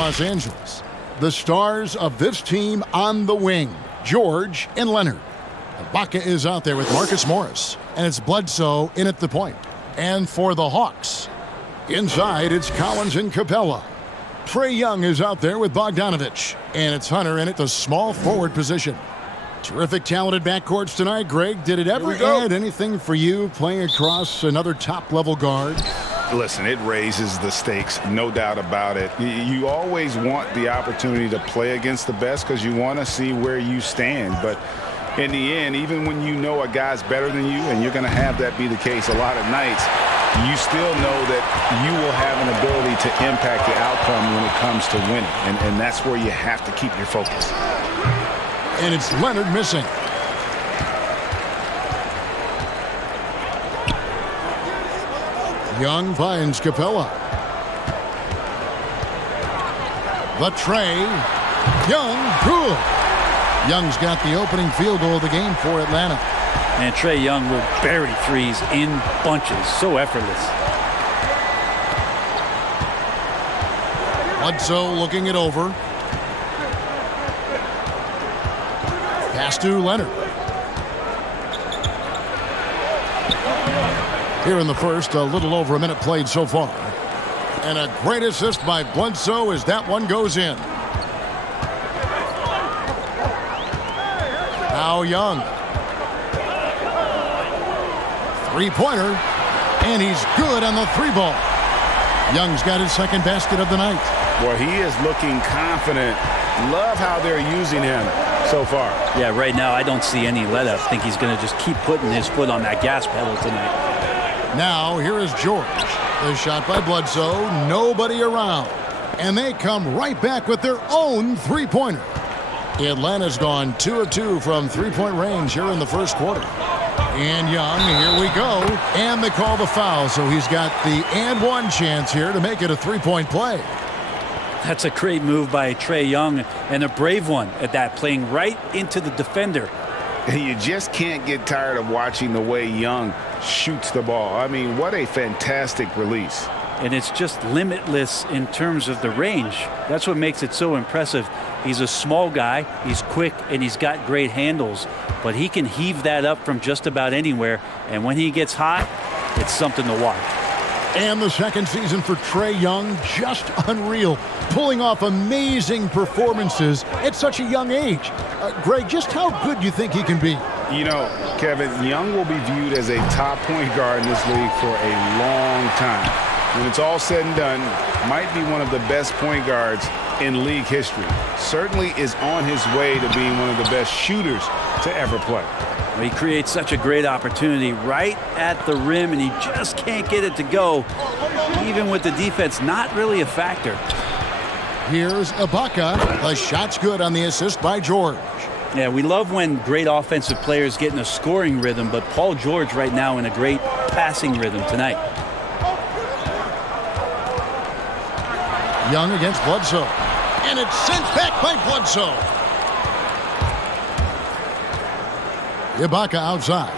Los Angeles. The stars of this team on the wing, George and Leonard. Ibaka is out there with Marcus Morris, and it's Bledsoe in at the point. And for the Hawks, inside it's Collins and Capella. Trae Young is out there with Bogdanovich, and it's Hunter in at the small forward position. Terrific, talented backcourts tonight. Greg, did it ever add anything for you playing across another top-level guard? Listen, it raises the stakes, no doubt about it. You always want the opportunity to play against the best because you want to see where you stand. But in the end, even when you know a guy's better than you, and you're going to have that be the case a lot of nights, you still know that you will have an ability to impact the outcome when it comes to winning. And that's where you have to keep your focus. And it's Leonard missing. Young finds Capella. The Trae. Young, good. Young's got the opening field goal of the game for Atlanta. And Trae Young will bury threes in bunches. So effortless. Bledsoe looking it over. Pass to Leonard. Here in the first, a little over a minute played so far. And a great assist by Bledsoe as that one goes in. Now Young. Three-pointer. And he's good on the three ball. Young's got his second basket of the night. Well, he is looking confident. Love how they're using him so far. Yeah, right now I don't see any let-up. I think he's going to just keep putting his foot on that gas pedal tonight. Now, here is George. The shot by Bledsoe, nobody around. And they come right back with their own three-pointer. Atlanta's gone 2 of 2 from three-point range here in the first quarter. And Young, here we go. And they call the foul, so he's got the and one chance here to make it a three-point play. That's a great move by Trae Young, and a brave one at that, playing right into the defender. You just can't get tired of watching the way Young shoots the ball. I mean, what a fantastic release. And it's just limitless in terms of the range. That's what makes it so impressive. He's a small guy, he's quick, and he's got great handles. But he can heave that up from just about anywhere. And when he gets hot, it's something to watch. And the second season for Trae Young, just unreal. Pulling off amazing performances at such a young age. Greg, just how good do you think he can be? You know, Kevin, Young will be viewed as a top point guard in this league for a long time. When it's all said and done, might be one of the best point guards in league history. Certainly is on his way to being one of the best shooters to ever play. Well, he creates such a great opportunity right at the rim, and he just can't get it to go. Even with the defense not really a factor. Here's Ibaka. The shot's good on the assist by George. Yeah, we love when great offensive players get in a scoring rhythm, but Paul George right now in a great passing rhythm tonight. Young against Bledsoe. And it's sent back by Bledsoe. Ibaka outside.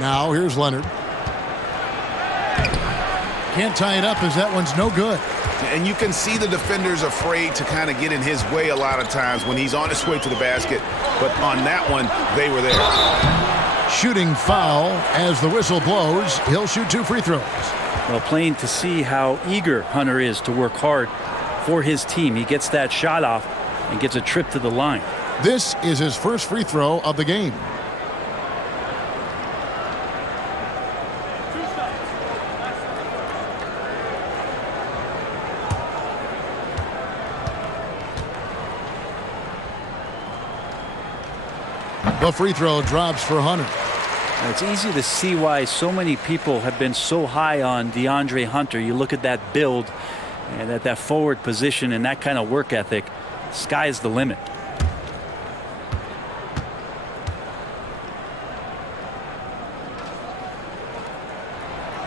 Now here's Leonard. Can't tie it up as that one's no good. And you can see the defenders afraid to kind of get in his way a lot of times when he's on his way to the basket. But on that one, they were there. Shooting foul as the whistle blows. He'll shoot 2 free throws. Well, plain to see how eager Hunter is to work hard for his team. He gets that shot off and gets a trip to the line. This is his first free throw of the game. The free throw drops for Hunter. It's easy to see why so many people have been so high on DeAndre Hunter. You look at that build and at that forward position and that kind of work ethic. Sky's the limit.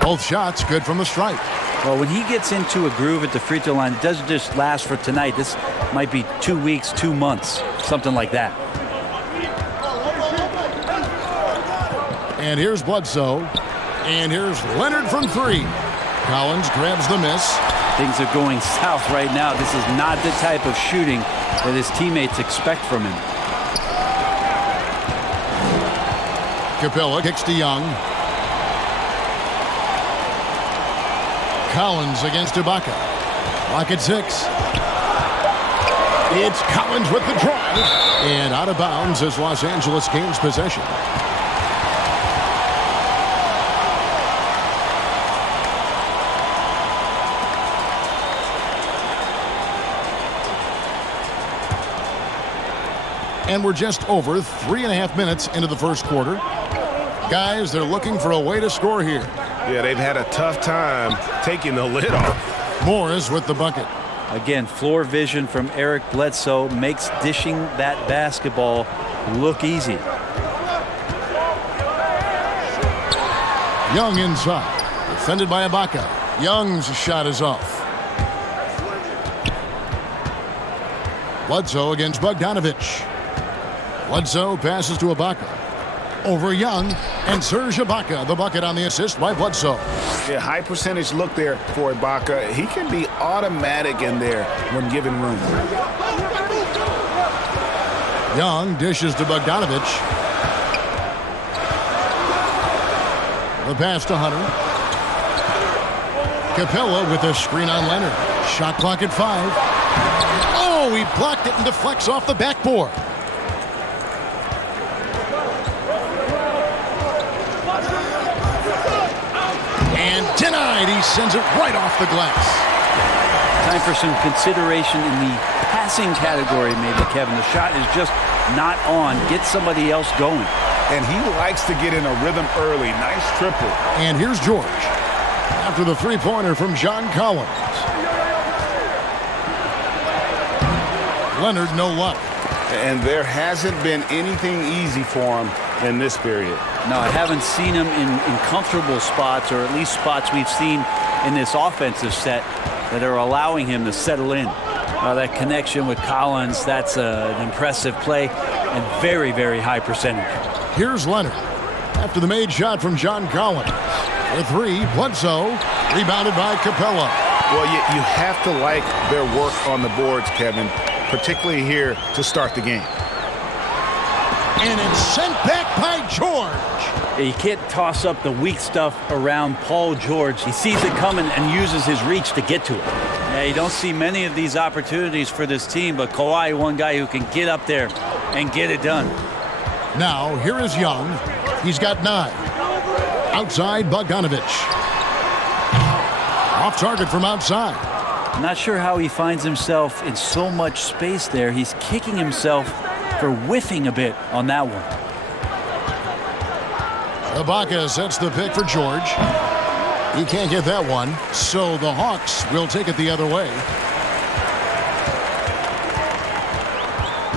Both shots good from the stripe. Well, when he gets into a groove at the free throw line, it doesn't just last for tonight. This might be 2 weeks, 2 months, something like that. And here's Bledsoe. And here's Leonard from 3. Collins grabs the miss. Things are going south right now. This is not the type of shooting that his teammates expect from him. Capella kicks to Young. Collins against Ibaka. Lock at 6. It's Collins with the drive. And out of bounds as Los Angeles gains possession. And we're just over 3.5 minutes into the first quarter. Guys, they're looking for a way to score here. Yeah, they've had a tough time taking the lid off. Morris with the bucket. Again, floor vision from Eric Bledsoe makes dishing that basketball look easy. Young inside. Defended by Ibaka. Young's shot is off. Bledsoe against Bogdanovich. Bledsoe passes to Ibaka. Over Young, and Serge Ibaka, the bucket on the assist by Bledsoe. Yeah, high percentage look there for Ibaka. He can be automatic in there when given room. Young dishes to Bogdanovich. The pass to Hunter. Capella with a screen on Leonard. Shot clock at 5. Oh, he blocked it and deflects off the backboard. Denied. He sends it right off the glass. Time for some consideration in the passing category, maybe, Kevin. The shot is just not on. Get somebody else going. And he likes to get in a rhythm early. Nice triple. And here's George after the three-pointer from John Collins. Leonard, no luck. And there hasn't been anything easy for him in this period. No, I haven't seen him in comfortable spots, or at least spots we've seen in this offensive set that are allowing him to settle in. That connection with Collins, that's an impressive play and very, very high percentage. Here's Leonard after the made shot from John Collins. The 3, Bledsoe, rebounded by Capella. Well, you have to like their work on the boards, Kevin, particularly here to start the game. And it's sent back by George. You can't toss up the weak stuff around Paul George. He sees it coming and uses his reach to get to it. Yeah, you don't see many of these opportunities for this team, but Kawhi, one guy who can get up there and get it done. Now, here is Young. He's got 9. Outside, Bogdanovich. Off target from outside. I'm not sure how he finds himself in so much space there. He's kicking himself for whiffing a bit on that one. Ibaka sets the pick for George. He can't get that one, so the Hawks will take it the other way.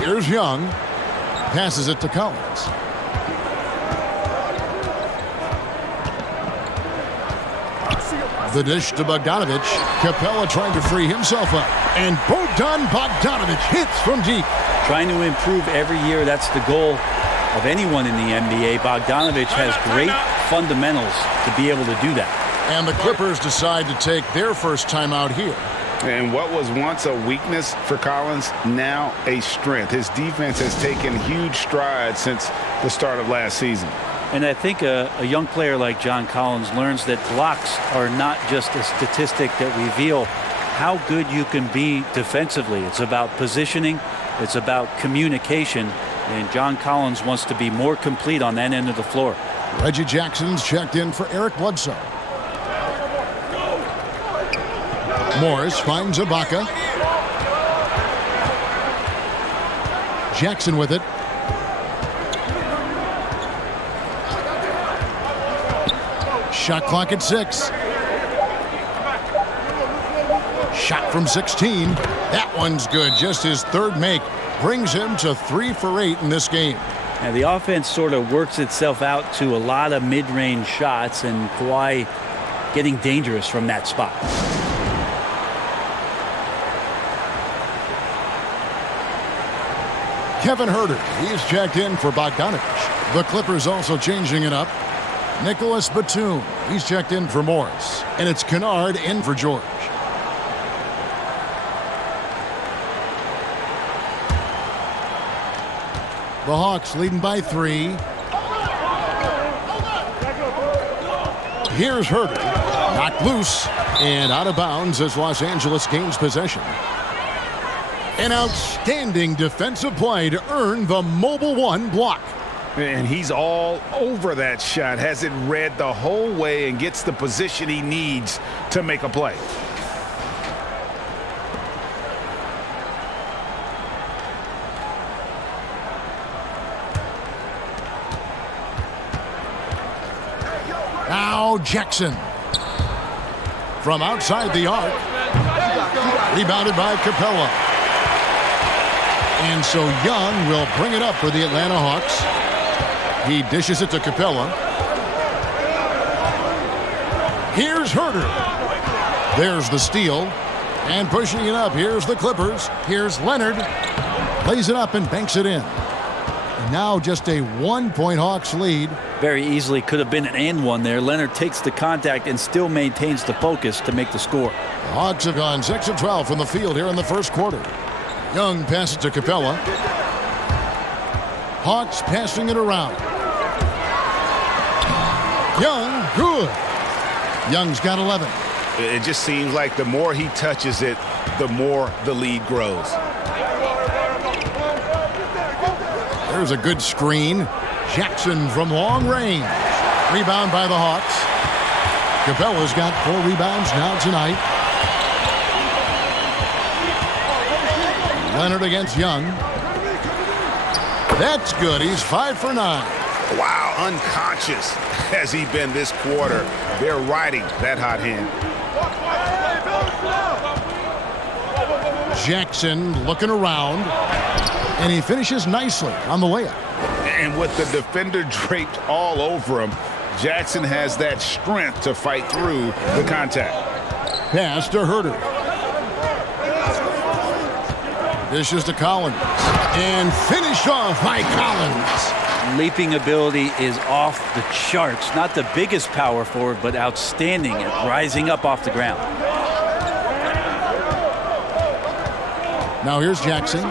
Here's Young. Passes it to Collins. The dish to Bogdanovich. Capella trying to free himself up. And Bogdanovich hits from deep. Trying to improve every year, that's the goal of anyone in the NBA. Bogdanovich has great fundamentals to be able to do that. And the Clippers decide to take their first timeout here. And what was once a weakness for Collins, now a strength. His defense has taken huge strides since the start of last season. And I think a young player like John Collins learns that blocks are not just a statistic that reveal how good you can be defensively. It's about positioning. It's about communication. And John Collins wants to be more complete on that end of the floor. Reggie Jackson's checked in for Eric Bledsoe. Morris finds Ibaka. Jackson with it. Shot clock at 6. Shot from 16. That one's good. Just his third make brings him to 3 for 8 in this game. Now the offense sort of works itself out to a lot of mid-range shots, and Kawhi getting dangerous from that spot. Kevin Huerter, he's checked in for Bogdanovich. The Clippers also changing it up. Nicholas Batum. He's checked in for Morris. And it's Kennard in for George. The Hawks leading by 3. Here's Herter. Knocked loose and out of bounds as Los Angeles gains possession. An outstanding defensive play to earn the Mobile One block. And he's all over that shot. Has it read the whole way and gets the position he needs to make a play. Now Jackson. From outside the arc. Rebounded by Capella. And so Young will bring it up for the Atlanta Hawks. He dishes it to Capella. Here's Herter. There's the steal. And pushing it up, here's the Clippers. Here's Leonard. Lays it up and banks it in. And now just a 1-point Hawks lead. Very easily could have been an and one there. Leonard takes the contact and still maintains the focus to make the score. The Hawks have gone 6 of 12 from the field here in the first quarter. Young passes to Capella. Hawks passing it around. Young, good. Young's got 11. It just seems like the more he touches it, the more the lead grows. There's a good screen. Jackson from long range. Rebound by the Hawks. Capella's got 4 rebounds now tonight. Leonard against Young. That's good. He's 5 for 9. Wow, unconscious has he been this quarter. They're riding that hot hand. Jackson looking around. And he finishes nicely on the layup. And with the defender draped all over him, Jackson has that strength to fight through the contact. Pass to Herter. Dishes to Collins. And finished off by Collins. Leaping ability is off the charts. Not the biggest power forward, but outstanding at rising up off the ground. Now here's Jackson.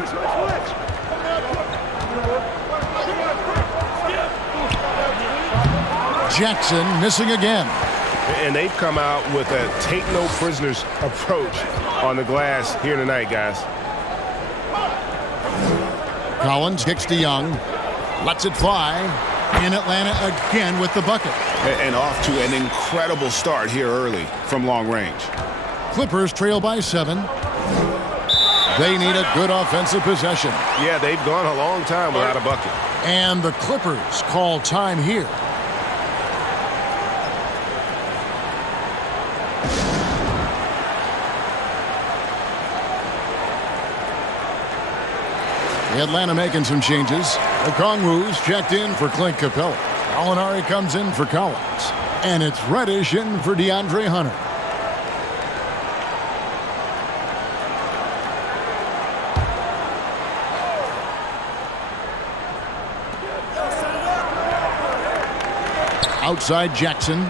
Jackson missing again. And they've come out with a take no prisoners approach on the glass here tonight, guys. Collins kicks to Young. Lets it fly. In Atlanta again with the bucket. And off to an incredible start here early from long range. Clippers trail by 7. They need a good offensive possession. Yeah, they've gone a long time without a bucket. And the Clippers call time here. Atlanta making some changes. Okongwu's checked in for Clint Capella. Alinari comes in for Collins. And it's Reddish in for DeAndre Hunter. Outside Jackson.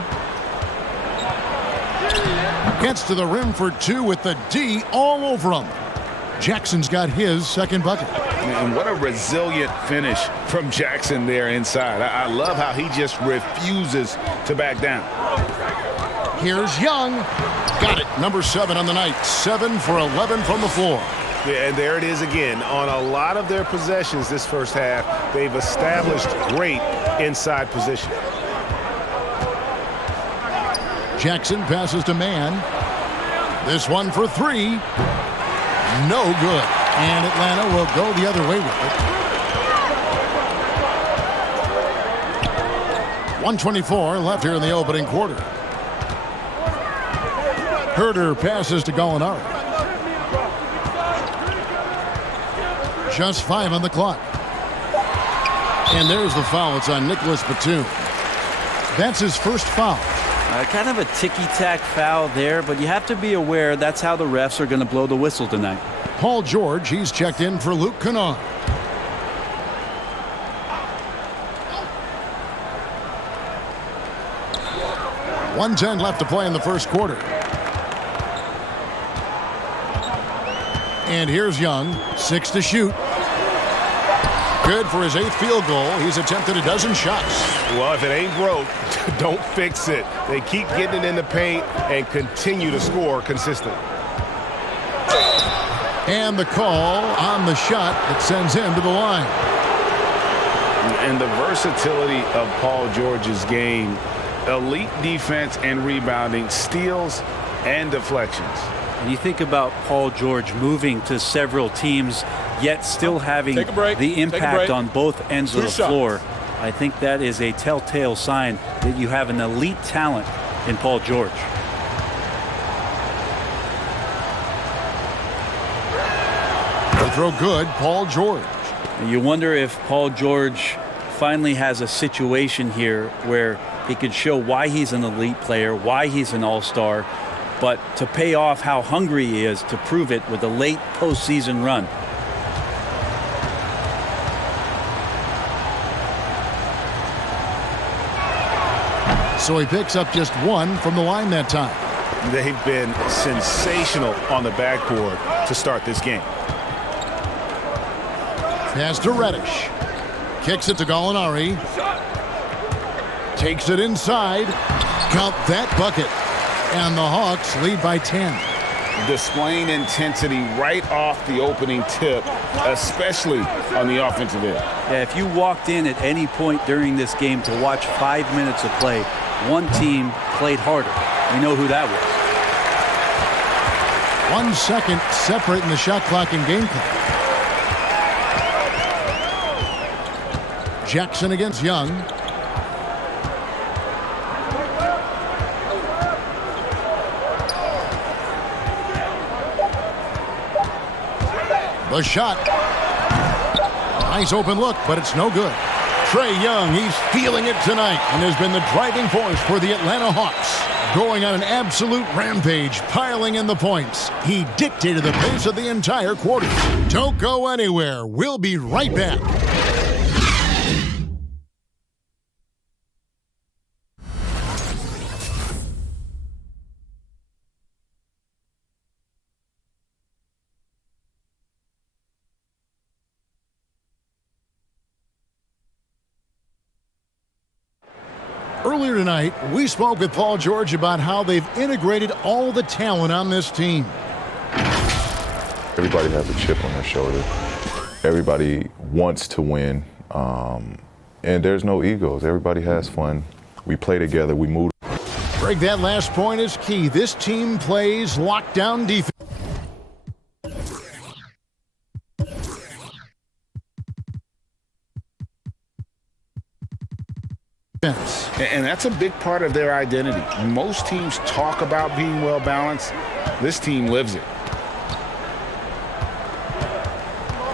Gets to the rim for 2 with the D all over him. Jackson's got his second bucket. And what a resilient finish from Jackson there inside. I love how he just refuses to back down. Here's Young. Got it. Number 7 on the night. 7 for 11 from the floor. Yeah, and there it is again. On a lot of their possessions this first half, they've established great inside position. Jackson passes to Mann. This one for 3. No good. And Atlanta will go the other way with it. 1:24 left here in the opening quarter. Herter passes to Gallinari. Just 5 on the clock. And there's the foul. It's on Nicholas Batum. That's his first foul. Kind of a ticky-tack foul there, but you have to be aware that's how the refs are going to blow the whistle tonight. Paul George, he's checked in for Luke Kennard. 1:10 left to play in the first quarter. And here's Young, 6 to shoot. Good for his 8th field goal. He's attempted a dozen shots. Well, if it ain't broke, don't fix it. They keep getting it in the paint and continue to score consistently. And the call on the shot that sends him to the line. And the versatility of Paul George's game, elite defense and rebounding, steals and deflections. And you think about Paul George moving to several teams, yet still having the impact on both ends of the floor. I think that is a telltale sign that you have an elite talent in Paul George. The throw good, Paul George. And you wonder if Paul George finally has a situation here where he could show why he's an elite player, why he's an all-star, but to pay off how hungry he is to prove it with a late postseason run. So he picks up just 1 from the line that time. They've been sensational on the backboard to start this game. Pass to Reddish. Kicks it to Gallinari. Takes it inside. Count that bucket. And the Hawks lead by 10. Displaying intensity right off the opening tip, especially on the offensive end. Yeah, if you walked in at any point during this game to watch 5 minutes of play, one team played harder. We know who that was. 1 second separating the shot clock and game clock. Jackson against Young. The shot. Nice open look, but it's no good. Trae Young, he's feeling it tonight and has been the driving force for the Atlanta Hawks. Going on an absolute rampage, piling in the points. He dictated the pace of the entire quarter. Don't go anywhere. We'll be right back. Earlier tonight, we spoke with Paul George about how they've integrated all the talent on this team. Everybody has a chip on their shoulder. Everybody wants to win, and there's no egos. Everybody has fun. We play together. We move. Greg, that last point is key. This team plays lockdown defense. And that's a big part of their identity. Most teams talk about being well balanced. This team lives it.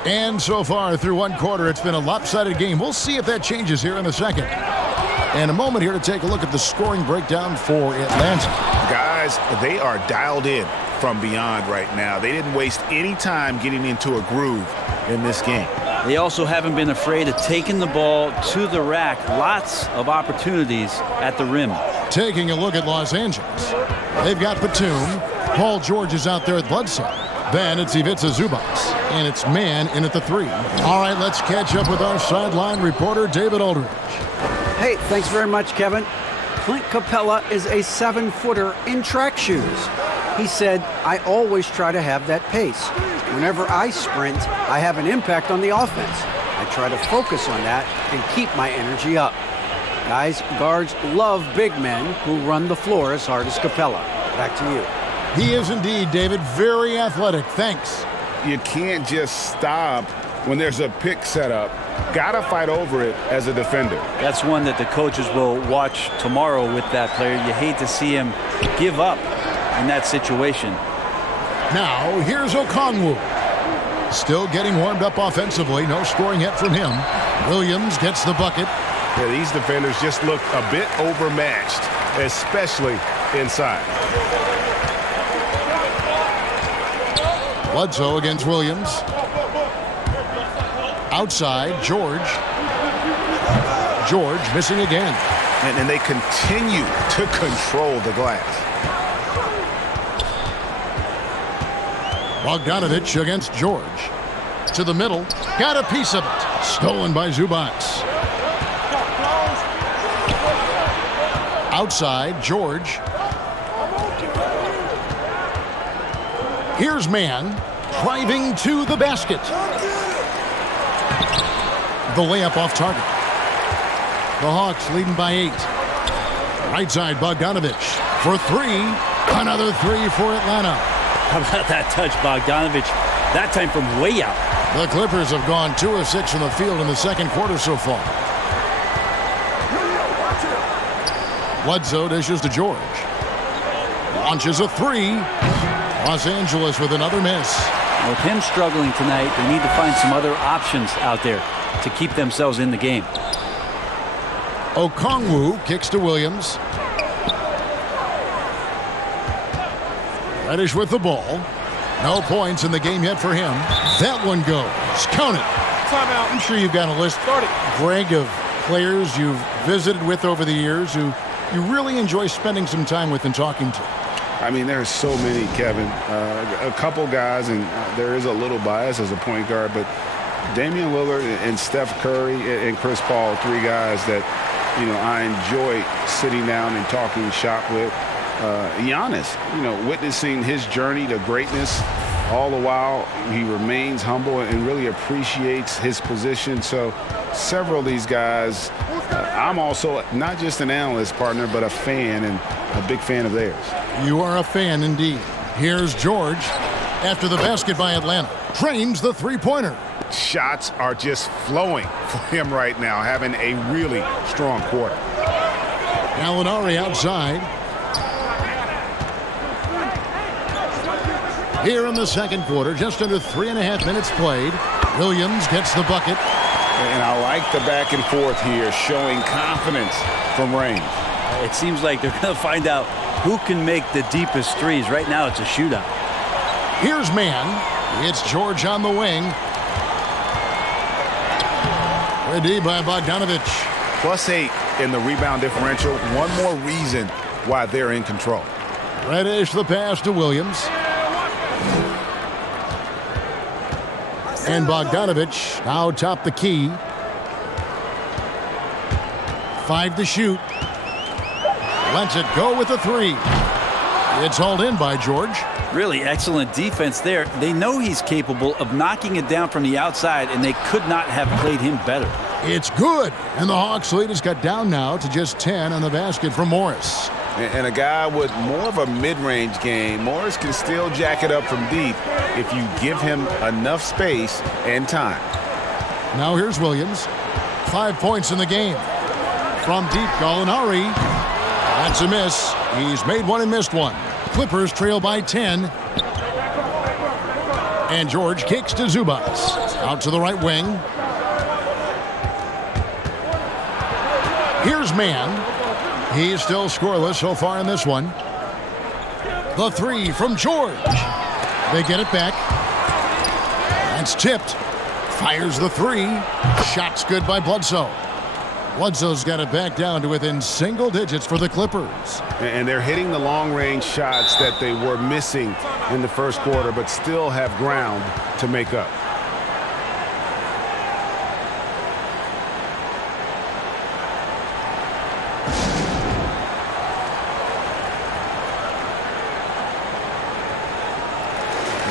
And so far through one quarter, it's been a lopsided game. We'll see if that changes here in the second. And a moment here to take a look at the scoring breakdown for Atlanta. Guys, they are dialed in from beyond right now. They didn't waste any time getting into a groove in this game. They also haven't been afraid of taking the ball to the rack. Lots of opportunities at the rim. Taking a look at Los Angeles. They've got Batum. Paul George is out there with Bledsoe. Then it's Ivica Zubac. And it's man in at the 3. All right, let's catch up with our sideline reporter, David Aldridge. Hey, thanks very much, Kevin. Clint Capella is a 7-footer in track shoes. He said, I always try to have that pace. Whenever I sprint, I have an impact on the offense. I try to focus on that and keep my energy up. Guys, guards love big men who run the floor as hard as Capella. Back to you. He is indeed, David, very athletic. Thanks. You can't just stop when there's a pick set up. Gotta fight over it as a defender. That's one that the coaches will watch tomorrow with that player. You hate to see him give up in that situation. Now, here's Okongwu. Still getting warmed up offensively. No scoring yet from him. Williams gets the bucket. Yeah, these defenders just look a bit overmatched, especially inside. Bledsoe against Williams. Outside, George. George missing again. And they continue to control the glass. Bogdanovich against George. To the middle. Got a piece of it. Stolen by Zubac. Outside, George. Here's Mann driving to the basket. The layup off target. The Hawks leading by 8. Right side, Bogdanovich for 3. Another 3 for Atlanta. How about that touch, Bogdanovich? That time from way out. The Clippers have gone 2 of 6 from the field in the second quarter so far. Bledsoe dishes to George. Launches a 3. Los Angeles with another miss. With him struggling tonight, they need to find some other options out there to keep themselves in the game. Okongwu kicks to Williams. Reddish with the ball. No points in the game yet for him. That one goes. Count it. Timeout. I'm sure you've got a list, Greg, of players you've visited with over the years who you really enjoy spending some time with and talking to. I mean, there's so many, Kevin. A couple guys, and there is a little bias as a point guard, but Damian Lillard and Steph Curry and Chris Paul, 3 guys that, I enjoy sitting down and talking shop with. Giannis, witnessing his journey to greatness, all the while he remains humble and really appreciates his position. So several of these guys, I'm also not just an analyst, partner, but a fan and a big fan of theirs. You are a fan indeed. Here's George after the basket by Atlanta. Trains the three-pointer. Shots are just flowing for him right now, having a really strong quarter. Gallinari outside. Here in the second quarter, just under 3.5 minutes played. Williams gets the bucket. And I like the back and forth here, showing confidence from range. It seems like they're going to find out who can make the deepest threes. Right now, it's a shootout. Here's Mann. It's George on the wing. Ready by Bogdanovich. +8 in the rebound differential. One more reason why they're in control. Reddish the pass to Williams. And Bogdanovich now top the key. 5 to shoot. Lets it go with a 3. It's hauled in by George. Really excellent defense there. They know he's capable of knocking it down from the outside, and they could not have played him better. It's good. And the Hawks lead is cut down now to just 10 on the basket from Morris. And a guy with more of a mid-range game, Morris can still jack it up from deep if you give him enough space and time. Now here's Williams. 5 points in the game. From deep, Gallinari. That's a miss. He's made one and missed one. Clippers trail by 10. And George kicks to Zubac. Out to the right wing. Here's Mann. He's still scoreless so far in this one. The 3 from George. They get it back. That's tipped. Fires the 3. Shot's good by Bledsoe. Bledsoe's got it back down to within single digits for the Clippers. And they're hitting the long-range shots that they were missing in the first quarter, but still have ground to make up.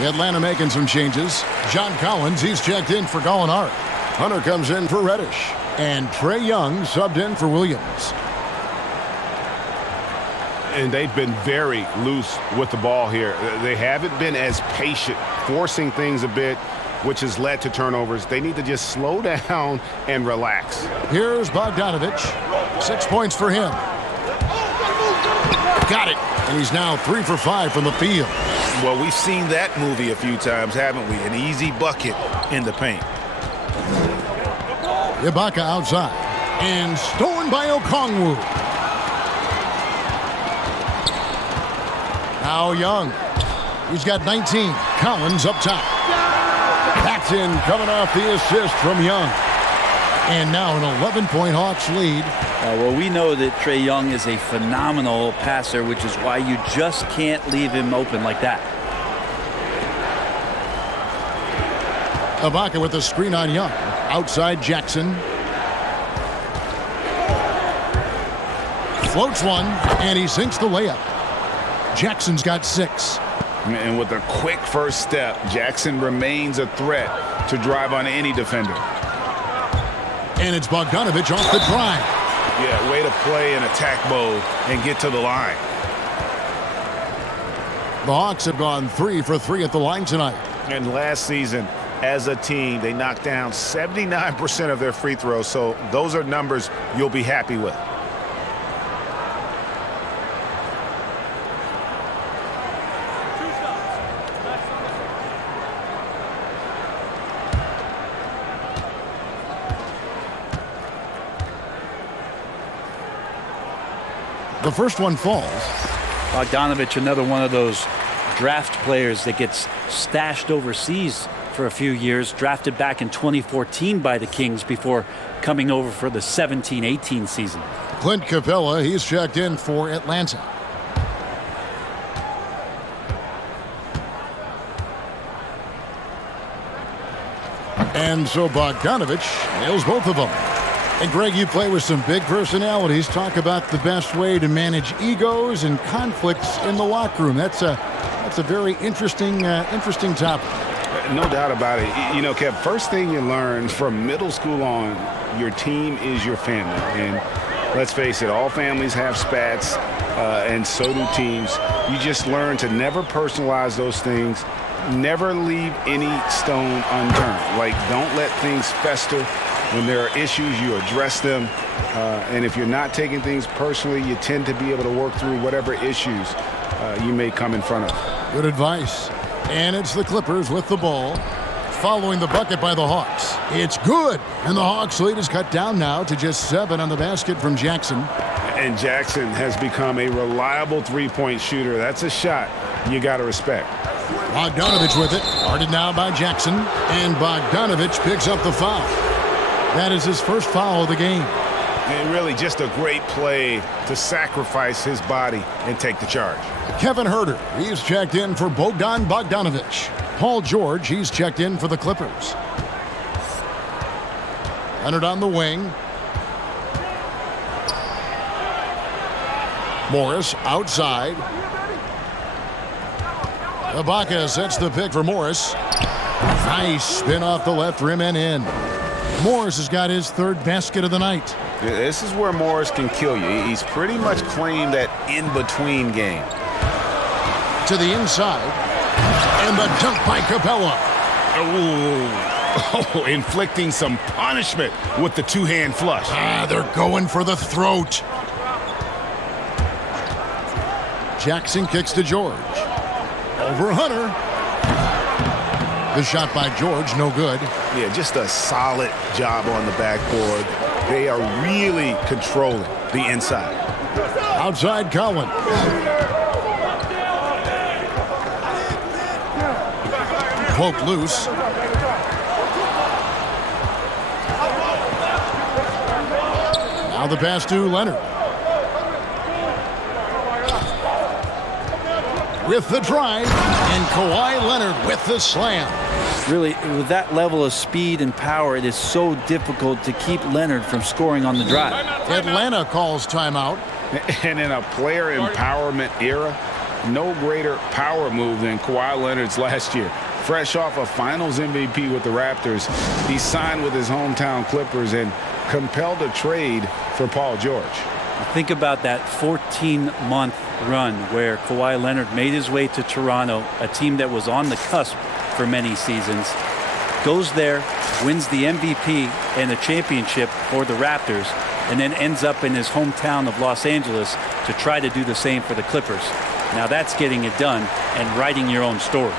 Atlanta making some changes. John Collins, he's checked in for Gallinari. Hunter comes in for Reddish. And Trae Young subbed in for Williams. And they've been very loose with the ball here. They haven't been as patient, forcing things a bit, which has led to turnovers. They need to just slow down and relax. Here's Bogdanovich. 6 points for him. Got it. And he's now 3 for 5 from the field. Well, we've seen that movie a few times, haven't we? An easy bucket in the paint. Ibaka outside. And stolen by Okongwu. Now Young. He's got 19. Collins up top. Paxton coming off the assist from Young. And now an 11-point Hawks lead Well, we know that Trae Young is a phenomenal passer, which is why you just can't leave him open like that. Ibaka with the screen on Young. Outside Jackson. Floats one, and he sinks the layup. Jackson's got 6. And with a quick first step, Jackson remains a threat to drive on any defender. And it's Bogdanovich off the drive. Yeah, way to play in attack mode and get to the line. The Hawks have gone 3 for 3 at the line tonight. And last season, as a team, they knocked down 79% of their free throws, so those are numbers you'll be happy with. The first one falls. Bogdanovich, another one of those draft players that gets stashed overseas for a few years, drafted back in 2014 by the Kings before coming over for the 17-18 season. Clint Capella, he's checked in for Atlanta. And so Bogdanovich nails both of them. And Greg, you play with some big personalities. Talk about the best way to manage egos and conflicts in the locker room. That's a very interesting topic. No doubt about it. You know, Kev, first thing you learn from middle school on, your team is your family. And let's face it, all families have spats, and so do teams. You just learn to never personalize those things. Never leave any stone unturned. Like, don't let things fester. When there are issues, you address them. And if you're not taking things personally, you tend to be able to work through whatever issues you may come in front of. Good advice. And it's the Clippers with the ball, following the bucket by the Hawks. It's good. And the Hawks lead is cut down now to just 7 on the basket from Jackson. And Jackson has become a reliable three-point shooter. That's a shot you got to respect. Bogdanovich with it. Guarded now by Jackson. And Bogdanovich picks up the foul. That is his first foul of the game. And really just a great play to sacrifice his body and take the charge. Kevin Huerter, he's checked in for Bogdan Bogdanovich. Paul George, he's checked in for the Clippers. Leonard on the wing. Morris outside. Ibaka sets the pick for Morris. Nice spin off the left rim and in. Morris has got his 3rd basket of the night. This is where Morris can kill you. He's pretty much claimed that in-between game. To the inside. And the dunk by Capella. Oh, inflicting some punishment with the two-hand flush. They're going for the throat. Jackson kicks to George. Over Hunter. The shot by George, no good. Yeah, just a solid job on the backboard. They are really controlling the inside. Outside Collins. Poke loose. Now the pass to Leonard. With the drive, and Kawhi Leonard with the slam. Really, with that level of speed and power, it is so difficult to keep Leonard from scoring on the drive. Atlanta calls timeout. And in a player empowerment era, no greater power move than Kawhi Leonard's last year. Fresh off a Finals MVP with the Raptors, he signed with his hometown Clippers and compelled a trade for Paul George. Think about that 14-month run where Kawhi Leonard made his way to Toronto, a team that was on the cusp for many seasons, goes there, wins the MVP and the championship for the Raptors, and then ends up in his hometown of Los Angeles to try to do the same for the Clippers. Now that's getting it done and writing your own story.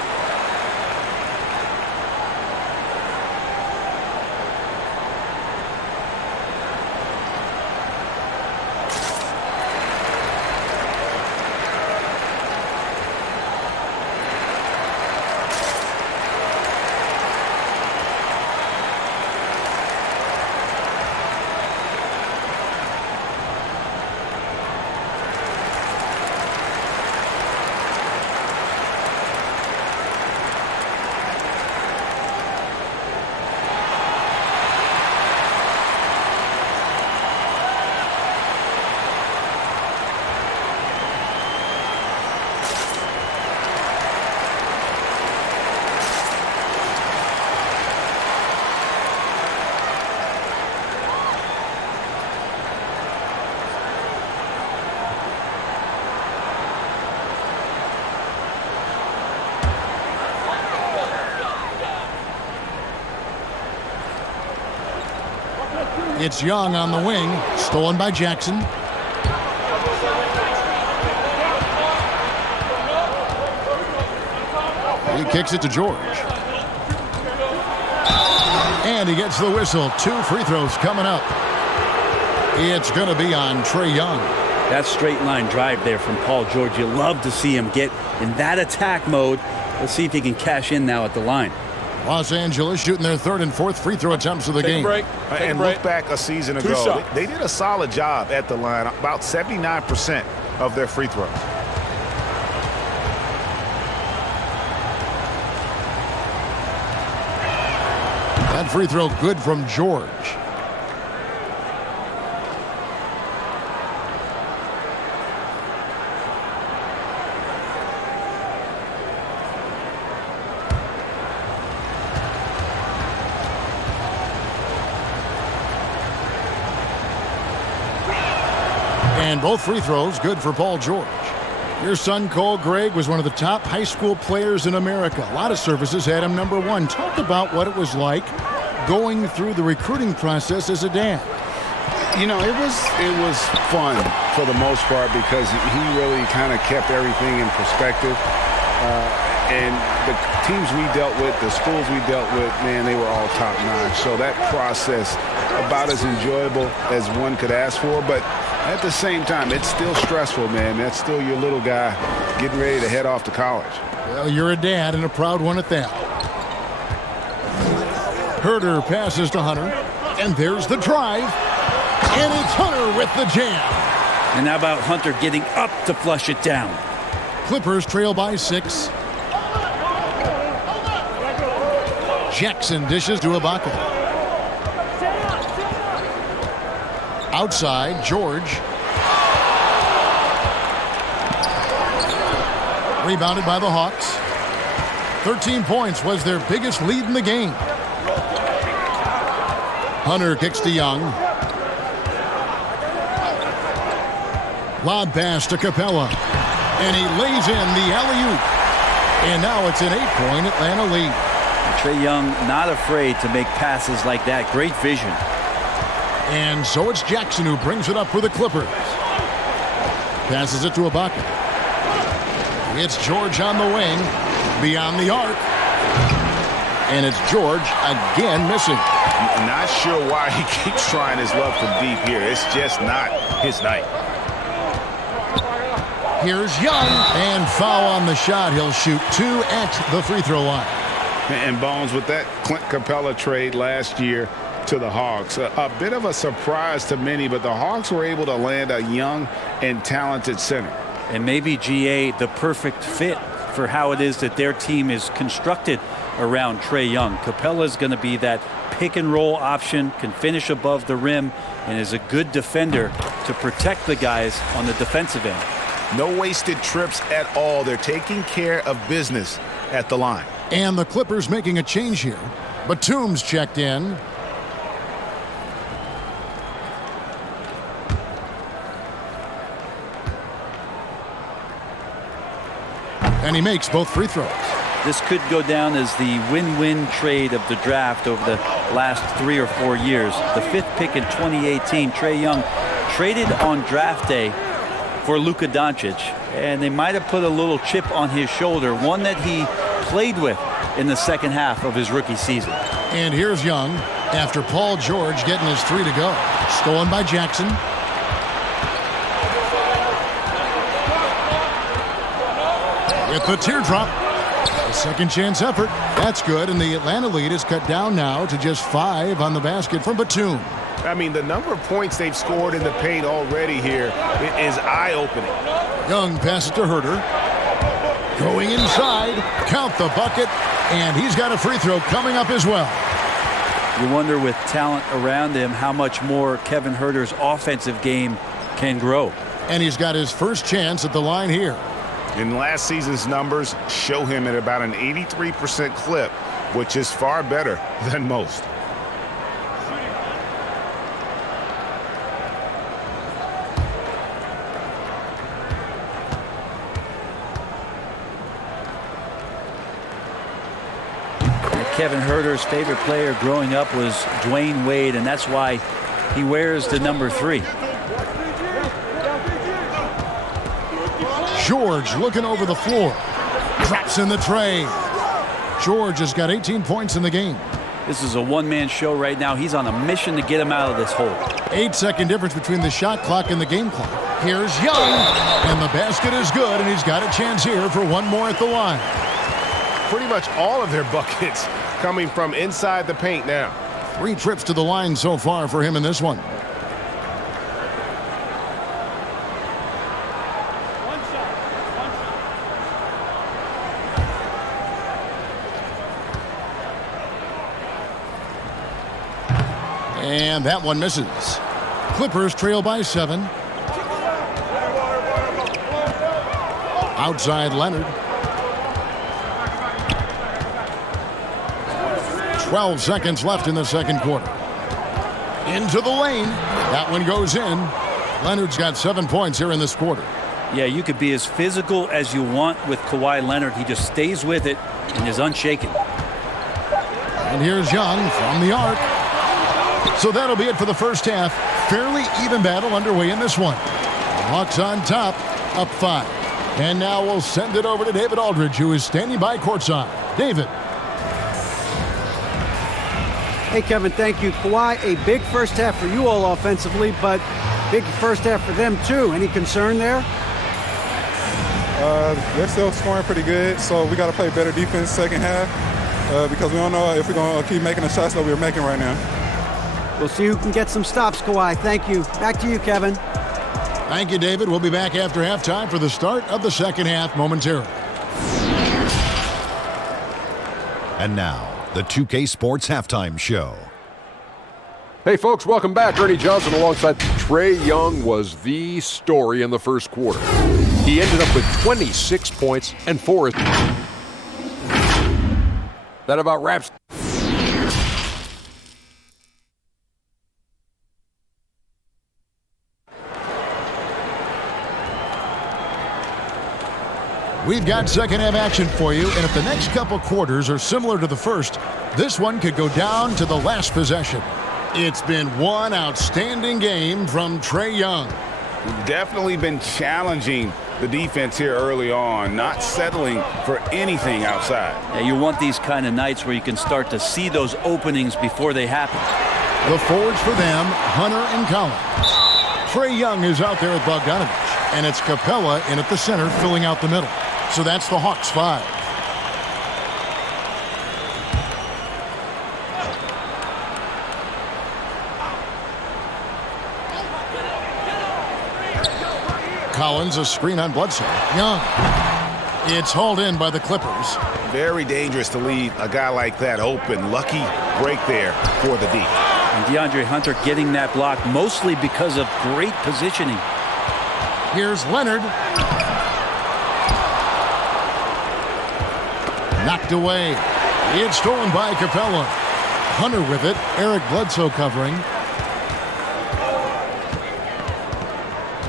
It's Young on the wing, stolen by Jackson. He kicks it to George. And he gets the whistle. 2 free throws coming up. It's going to be on Trae Young. That straight line drive there from Paul George. You love to see him get in that attack mode. Let's see if he can cash in now at the line. Los Angeles shooting their 3rd and 4th free throw attempts of the game. And look back a season ago. They did a solid job at the line. About 79% of their free throws. That free throw good from George. And both free throws good for Paul George. Your son, Cole Gregg, was one of the top high school players in America. A lot of services had him #1. Talk about what it was like going through the recruiting process as a dad. You know, it was fun for the most part because he really kind of kept everything in perspective. And the teams we dealt with, the schools we dealt with, man, they were all top-notch. So that process, about as enjoyable as one could ask for. But at the same time, it's still stressful, man. That's still your little guy getting ready to head off to college. Well, you're a dad and a proud one at that. Herter passes to Hunter. And there's the drive. And it's Hunter with the jam. And how about Hunter getting up to flush it down? Clippers trail by 6. Jackson dishes to Ibaka. Outside, George. Rebounded by the Hawks. 13 points was their biggest lead in the game. Hunter kicks to Young. Lob pass to Capella. And he lays in the alley-oop. And now it's an 8-point Atlanta lead. Trae Young not afraid to make passes like that. Great vision. And so it's Jackson who brings it up for the Clippers. Passes it to Ibaka. It's George on the wing. Beyond the arc. And it's George again missing. Not sure why he keeps trying his luck from deep here. It's just not his night. Here's Young. And foul on the shot. He'll shoot 2 at the free throw line. And Bones, with that Clint Capella trade last year to the Hawks, a bit of a surprise to many, but the Hawks were able to land a young and talented center. And maybe GA the perfect fit for how it is that their team is constructed around Trae Young. Capella is going to be that pick and roll option, can finish above the rim, and is a good defender to protect the guys on the defensive end. No wasted trips at all. They're taking care of business at the line. And the Clippers making a change here. Batum's checked in. And he makes both free throws. This could go down as the win-win trade of the draft over the last 3 or 4 years. The 5th pick in 2018, Trae Young traded on draft day for Luka Doncic. And they might have put a little chip on his shoulder, one that he played with in the second half of his rookie season. And here's Young after Paul George getting his 3 to go. Stolen by Jackson. With the teardrop. A second chance effort. That's good. And the Atlanta lead is cut down now to just 5 on the basket from Batum. I mean, the number of points they've scored in the paint already here is eye-opening. Young passes to Herter. Going inside. Count the bucket. And he's got a free throw coming up as well. You wonder, with talent around him, how much more Kevin Herter's offensive game can grow. And he's got his first chance at the line here. In last season's numbers, show him at about an 83% clip, which is far better than most. Kevin Herter's favorite player growing up was Dwayne Wade, and that's why He wears the number 3. George looking over the floor. Drops in the tray. George has got 18 points in the game. This is a one-man show right now. He's on a mission to get him out of this hole. 8-second difference between the shot clock and the game clock. Here's Young, and the basket is good, and he's got a chance here for one more at the line. Pretty much all of their buckets coming from inside the paint now. 3 trips to the line so far for him in this one. And that one misses. Clippers trail by 7. Outside Leonard. 12 seconds left in the second quarter. Into the lane. That one goes in. Leonard's got 7 points here in this quarter. Yeah, you could be as physical as you want with Kawhi Leonard. He just stays with it and is unshaken. And here's Young from the arc. So that'll be it for the first half. Fairly even battle underway in this one. Hawks on top, up 5. And now we'll send it over to David Aldridge, who is standing by courtside. David. Hey, Kevin, thank you. Kawhi, a big first half for you all offensively, but big first half for them, too. Any concern there? They're still scoring pretty good, so we got to play better defense second half because we don't know if we're going to keep making the shots that we're making right now. We'll see who can get some stops, Kawhi. Thank you. Back to you, Kevin. Thank you, David. We'll be back after halftime for the start of the second half momentarily. And now, the 2K Sports Halftime Show. Hey, folks, welcome back. Ernie Johnson alongside Trae Young was the story in the first quarter. He ended up with 26 points and 4 assists. That about wraps. We've got second half action for you, and if the next couple quarters are similar to the first, this one could go down to the last possession. It's been one outstanding game from Trae Young. Definitely been challenging the defense here early on, not settling for anything outside. Yeah, you want these kind of nights where you can start to see those openings before they happen. The forwards for them, Hunter and Collins. Trae Young is out there with Bogdanovich, and it's Capella in at the center filling out the middle. So that's the Hawks 5. Collins, a screen on Bledsoe. Young. It's hauled in by the Clippers. Very dangerous to leave a guy like that open. Lucky break there for the D. And DeAndre Hunter getting that block mostly because of great positioning. Here's Leonard. Knocked away. It's stolen by Capella. Hunter with it. Eric Bledsoe covering.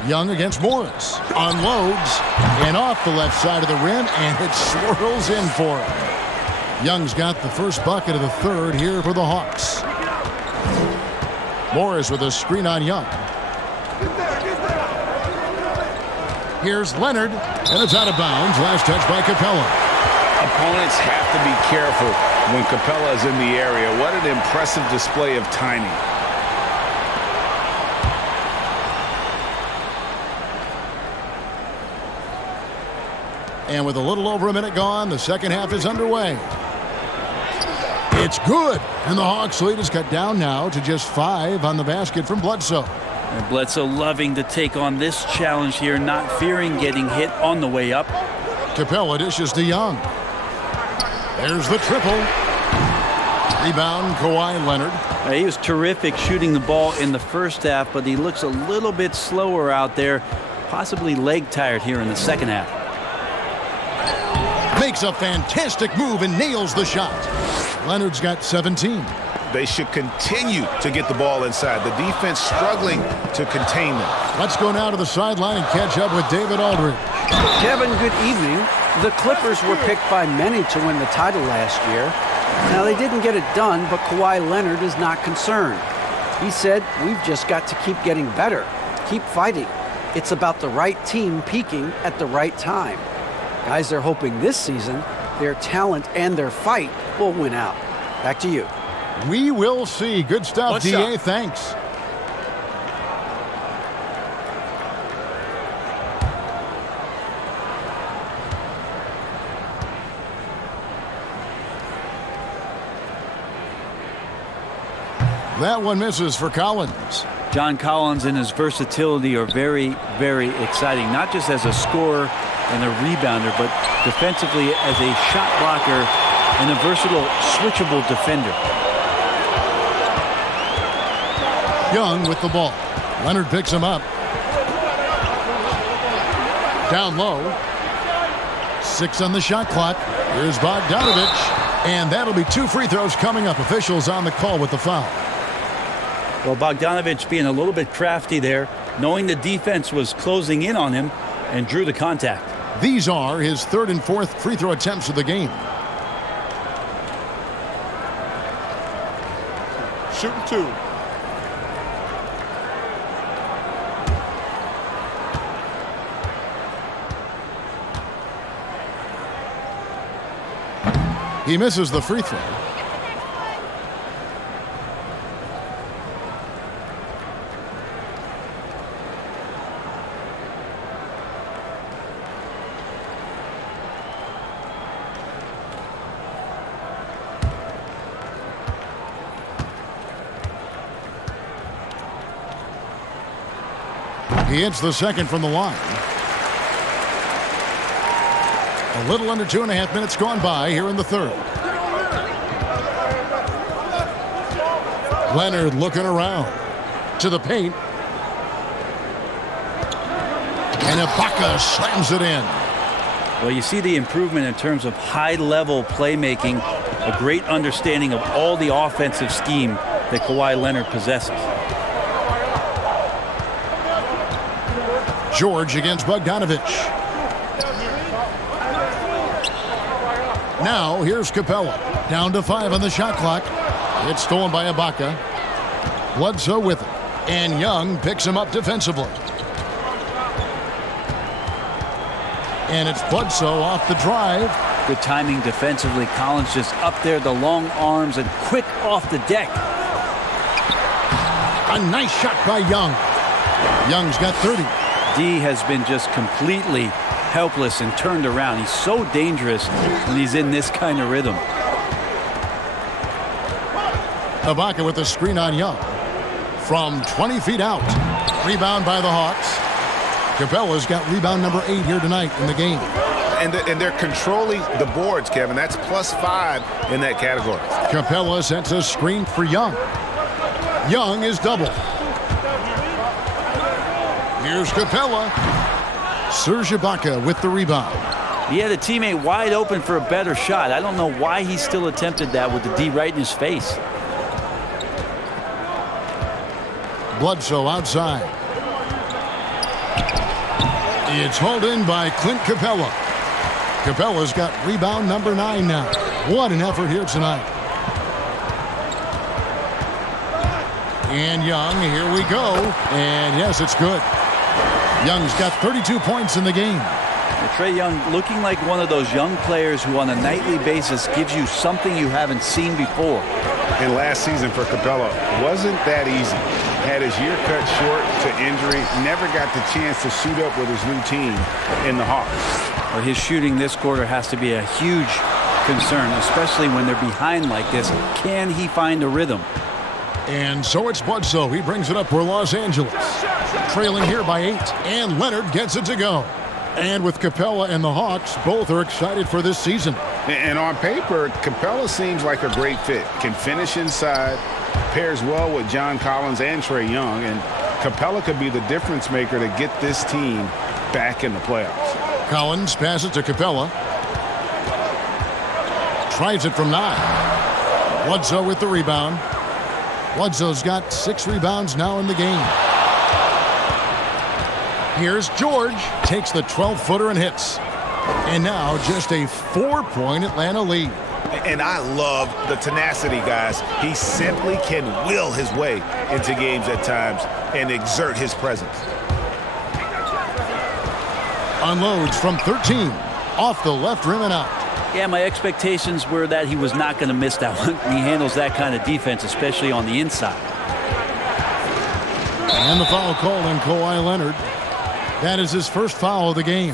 Young against Morris. Unloads. And off the left side of the rim. And it swirls in for him. Young's got the first bucket of the third here for the Hawks. Morris with a screen on Young. Here's Leonard. And it's out of bounds. Last touch by Capella. Opponents have to be careful when Capella is in the area. What an impressive display of timing. And with a little over a minute gone, the second half is underway. It's good. And the Hawks lead is cut down now to just 5 on the basket from Bledsoe. And Bledsoe loving to take on this challenge here, not fearing getting hit on the way up. Capella dishes to Young. There's the triple. Rebound, Kawhi Leonard. He was terrific shooting the ball in the first half, but he looks a little bit slower out there, possibly leg tired here in the second half. Makes a fantastic move and nails the shot. Leonard's got 17. They should continue to get the ball inside. The defense struggling to contain them. Let's go now to the sideline and catch up with David Aldridge. Kevin, good evening. The Clippers were picked by many to win the title last year. Now, they didn't get it done, but Kawhi Leonard is not concerned. He said, "We've just got to keep getting better, keep fighting. It's about the right team peaking at the right time." Guys are hoping this season their talent and their fight will win out. Back to you. We will see. Good stuff, DA. Thanks. That one misses for Collins. John Collins and his versatility are very, very exciting, not just as a scorer and a rebounder, but defensively as a shot blocker and a versatile, switchable defender. Young with the ball. Leonard picks him up. Down low. 6 on the shot clock. Here's Bogdanovich. And that'll be 2 free throws coming up. Officials on the call with the foul. Well, Bogdanovich being a little bit crafty there, knowing the defense was closing in on him, and drew the contact. These are his 3rd and 4th free throw attempts of the game. Shooting 2. He misses the free throw. He hits the second from the line. A little under 2.5 minutes gone by here in the third. Leonard looking around to the paint. And Ibaka slams it in. Well, you see the improvement in terms of high-level playmaking, a great understanding of all the offensive scheme that Kawhi Leonard possesses. George against Bogdanovich. Now here's Capella. Down to 5 on the shot clock. It's stolen by Ibaka. Bledsoe with it. And Young picks him up defensively. And it's Bledsoe off the drive. Good timing defensively. Collins just up there, the long arms, and quick off the deck. A nice shot by Young. Young's got 30. D has been just completely helpless and turned around. He's so dangerous when he's in this kind of rhythm. Ibaka with the screen on Young. From 20 feet out. Rebound by the Hawks. Capella's got rebound number 8 here tonight in the game. And they're controlling the boards, Kevin. That's +5 in that category. Capella sets a screen for Young. Young is double. Here's Capella. Serge Ibaka with the rebound. He had a teammate wide open for a better shot. I don't know why he still attempted that with the D right in his face. Bledsoe outside. It's hauled in by Clint Capella. Capella's got rebound number 9 now. What an effort here tonight. And Young, here we go. And yes, it's good. Young's got 32 points in the game. Trae Young looking like one of those young players who on a nightly basis gives you something you haven't seen before. And last season for Capella wasn't that easy. Had his year cut short to injury, never got the chance to suit up with his new team in the Hawks. Well, his shooting this quarter has to be a huge concern, especially when they're behind like this. Can he find a rhythm? And so it's Bledsoe. He brings it up for Los Angeles. Trailing here by 8. And Leonard gets it to go. And with Capella and the Hawks, both are excited for this season. And on paper, Capella seems like a great fit. Can finish inside, pairs well with John Collins and Trae Young. And Capella could be the difference maker to get this team back in the playoffs. Collins passes to Capella. Tries it from 9. Bledsoe with the rebound. Bledsoe's got 6 rebounds now in the game. Here's George. Takes the 12-footer and hits. And now just a 4-point Atlanta lead. And I love the tenacity, guys. He simply can will his way into games at times and exert his presence. Unloads from 13. Off the left rim and out. Yeah, my expectations were that he was not going to miss that one. He handles that kind of defense, especially on the inside. And the foul called on Kawhi Leonard. That is his first foul of the game.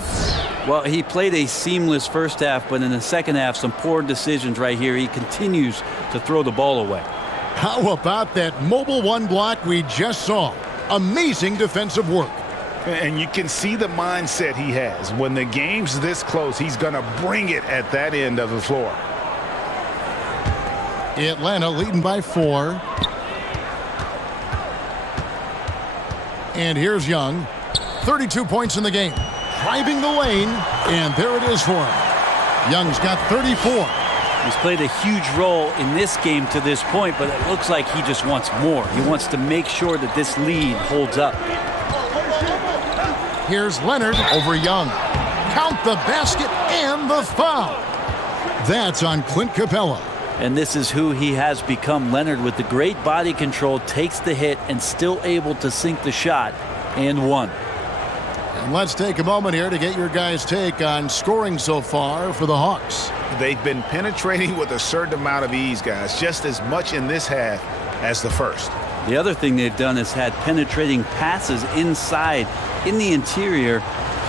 Well, he played a seamless first half, but in the second half, some poor decisions right here. He continues to throw the ball away. How about that mobile one block we just saw? Amazing defensive work. And you can see the mindset he has. When the game's this close, he's going to bring it at that end of the floor. Atlanta leading by 4. And here's Young. 32 points in the game. Driving the lane, and there it is for him. Young's got 34. He's played a huge role in this game to this point, but it looks like he just wants more. He wants to make sure that this lead holds up. Here's Leonard over Young. Count the basket and the foul. That's on Clint Capella. And this is who he has become. Leonard, with the great body control, takes the hit and still able to sink the shot and one. And let's take a moment here to get your guys' take on scoring so far for the Hawks. They've been penetrating with a certain amount of ease, guys, just as much in this half as the first. The other thing they've done is had penetrating passes inside, in the interior,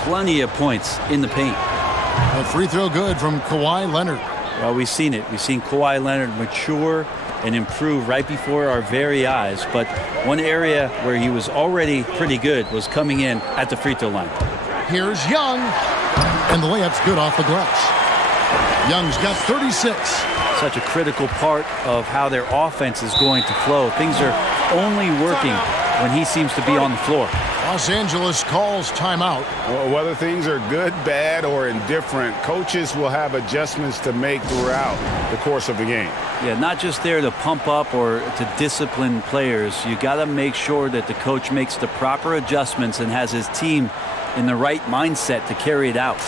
plenty of points in the paint. A free throw good from Kawhi Leonard. Well, we've seen it. We've seen Kawhi Leonard mature and improve right before our very eyes. But one area where he was already pretty good was coming in at the free throw line. Here's Young. And the layup's good off the glass. Young's got 36. Such a critical part of how their offense is going to flow. Things are only working when he seems to be on the floor. Los Angeles calls timeout. Well, whether things are good, bad, or indifferent, coaches will have adjustments to make throughout the course of the game. Yeah, not just there to pump up or to discipline players. You got to make sure that the coach makes the proper adjustments and has his team in the right mindset to carry it out.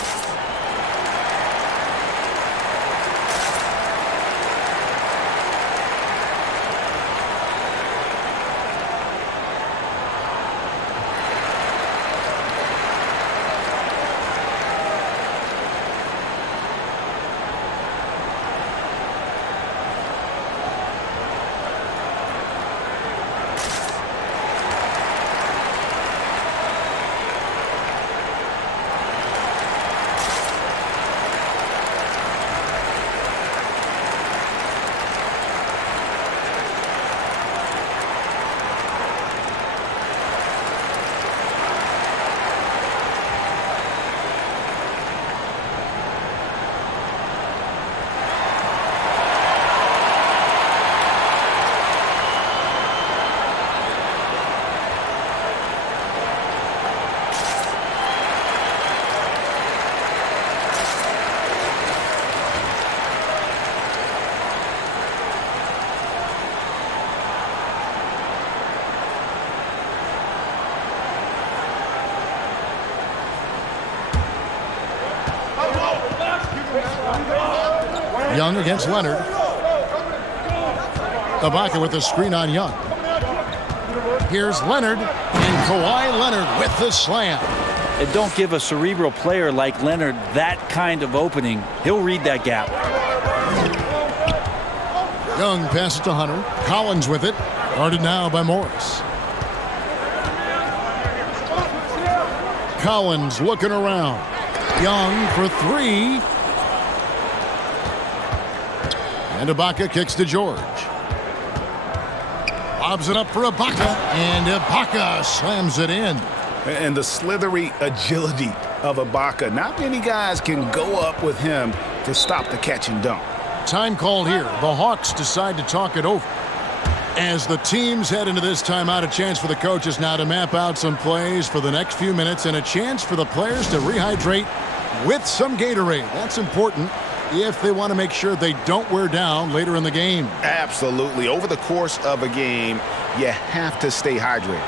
Young against Leonard. Ibaka with the screen on Young. Here's Leonard, and Kawhi Leonard with the slam. And don't give a cerebral player like Leonard that kind of opening. He'll read that gap. Young passes to Hunter. Collins with it. Guarded now by Morris. Collins looking around. Young for 3. And Ibaka kicks to George. Lobs it up for Ibaka, and Ibaka slams it in. And the slithery agility of Ibaka. Not many guys can go up with him to stop the catch and dunk. Time called here. The Hawks decide to talk it over. As the teams head into this timeout, a chance for the coaches now to map out some plays for the next few minutes and a chance for the players to rehydrate with some Gatorade. That's important if they want to make sure they don't wear down later in the game. Absolutely. Over the course of a game, you have to stay hydrated.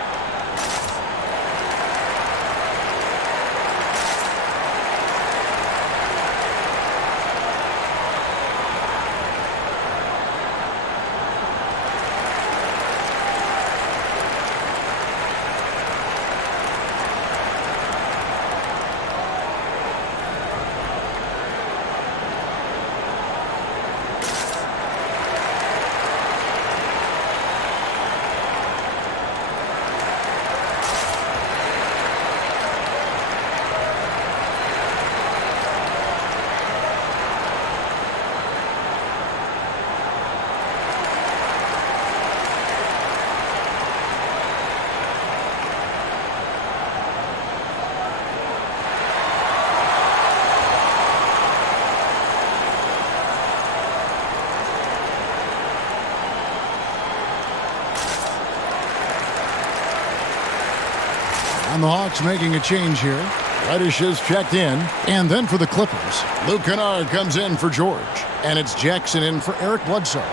And the Hawks making a change here. Reddish is checked in. And then for the Clippers, Luke Kennard comes in for George. And it's Jackson in for Eric Bledsoe.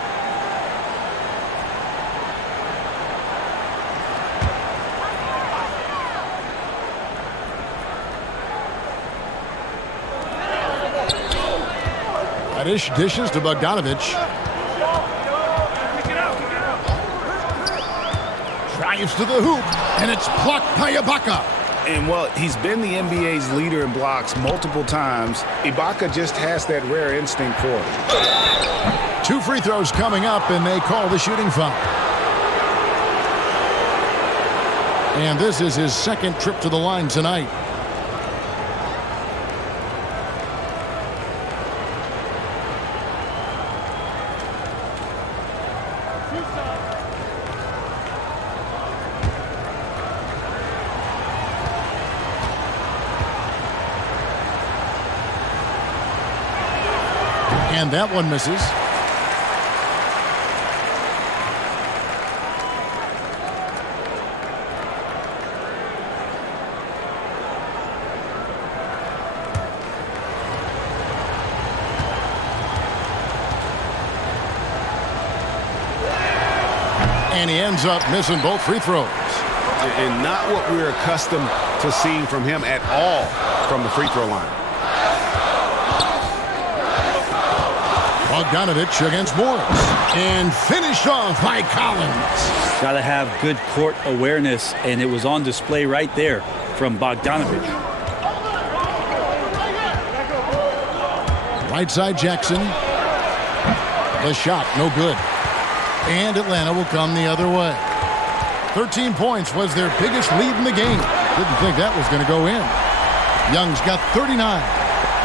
Reddish dishes to Bogdanovich. Drives to the hoop, and it's blocked by Ibaka. And, well, he's been the NBA's leader in blocks multiple times. Ibaka just has that rare instinct for it. 2 free throws coming up, and they call the shooting foul. And this is his second trip to the line tonight. And that one misses. And he ends up missing both free throws. And not what we're accustomed to seeing from him at all from the free throw line. Bogdanovich against Morris. And finished off by Collins. Got to have good court awareness, and it was on display right there from Bogdanovich. Right side Jackson. The shot, no good. And Atlanta will come the other way. 13 points was their biggest lead in the game. Didn't think that was going to go in. Young's got 39.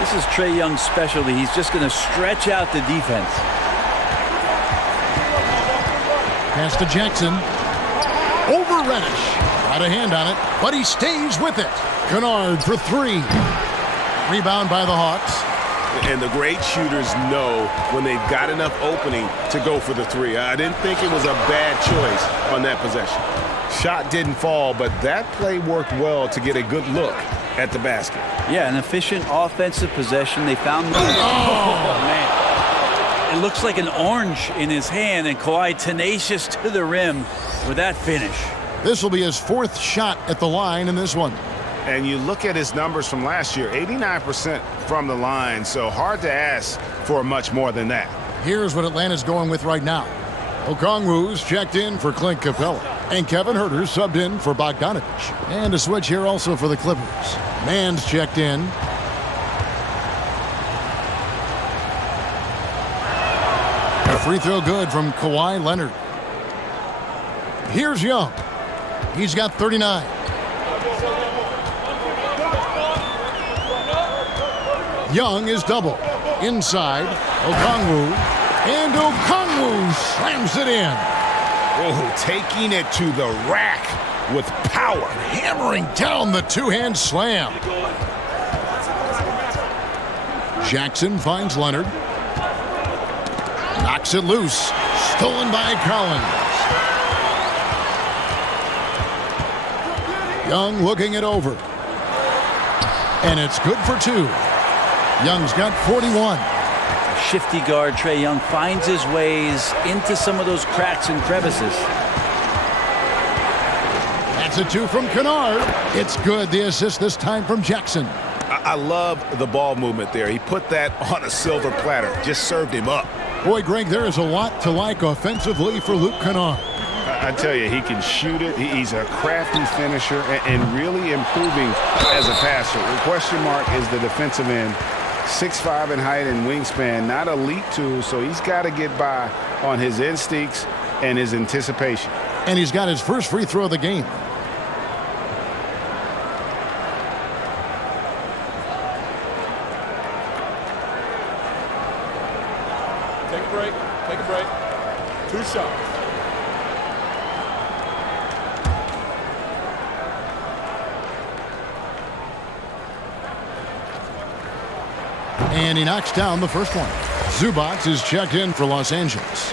This is Trae Young's specialty. He's just going to stretch out the defense. Pass to Jackson. Over Reddish. Got a hand on it, but he stays with it. Kennard for 3. Rebound by the Hawks. And the great shooters know when they've got enough opening to go for the 3. I didn't think it was a bad choice on that possession. Shot didn't fall, but that play worked well to get a good look at the basket. Yeah, an efficient offensive possession. They found oh, man. It looks like an orange in his hand, and Kawhi tenacious to the rim with that finish. This will be his 4th shot at the line in this one. And you look at his numbers from last year, 89% from the line, so hard to ask for much more than that. Here's what Atlanta's going with right now. Okongwu's checked in for Clint Capella. And Kevin Huerter's subbed in for Bogdanovich. And a switch here also for the Clippers. Mann's checked in. A free throw good from Kawhi Leonard. Here's Young. He's got 39. Young is double. Inside, Okongwu. And Okongwu slams it in. Oh, taking it to the rack with power. Hammering down the 2-hand slam. Jackson finds Leonard. Knocks it loose. Stolen by Collins. Young looking it over. And it's good for 2. Young's got 41. Shifty guard Trae Young finds his ways into some of those cracks and crevices. That's a 2 from Kennard. It's good. The assist this time from Jackson. I love the ball movement there. He put that on a silver platter. Just served him up. Boy, Greg, there is a lot to like offensively for Luke Kennard. I tell you, he can shoot it. He's a crafty finisher and really improving as a passer. The question mark is the defensive end. 6'5" in height and wingspan, not elite tool, so he's got to get by on his instincts and his anticipation. And he's got his first free throw of the game. Take a break. Take a break. 2 shots. And he knocks down the first one. Zubac is checked in for Los Angeles.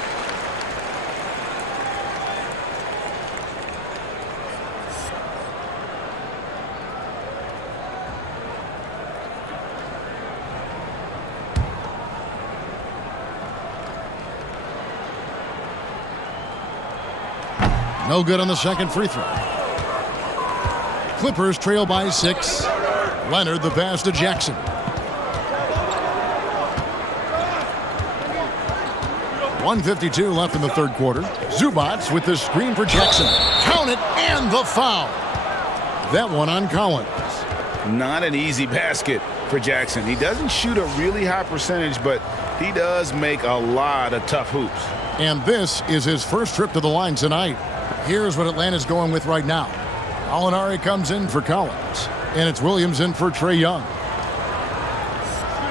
No good on the second free throw. Clippers trail by 6. Leonard the pass to Jackson. .152 left in the third quarter. Zubac with the screen for Jackson. Count it, and the foul. That one on Collins. Not an easy basket for Jackson. He doesn't shoot a really high percentage, but he does make a lot of tough hoops. And this is his first trip to the line tonight. Here's what Atlanta's going with right now. Alinari comes in for Collins, and it's Williams in for Trae Young.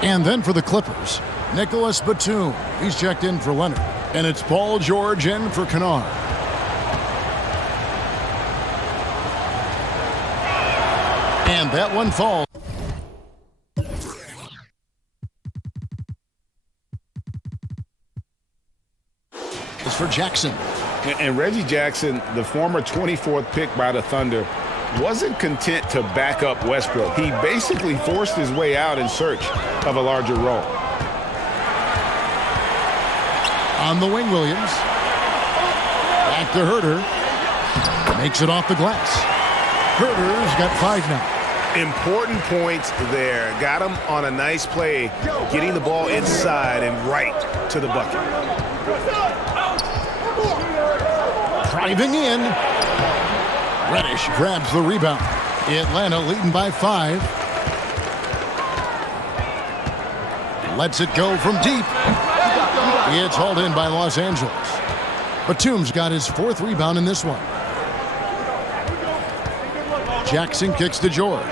And then for the Clippers, Nicholas Batum. He's checked in for Leonard, and it's Paul George in for Kennard. And that one falls. It's for Jackson. And Reggie Jackson, the former 24th pick by the Thunder, wasn't content to back up Westbrook. He basically forced his way out in search of a larger role. On the wing, Williams. Back to Herter. Makes it off the glass. Herter's got 5 now. Important points there. Got him on a nice play, getting the ball inside and right to the bucket. Driving in. Reddish grabs the rebound. Atlanta leading by 5. Lets it go from deep. It's hauled in by Los Angeles. Batum's got his 4th rebound in this one. Jackson kicks to George.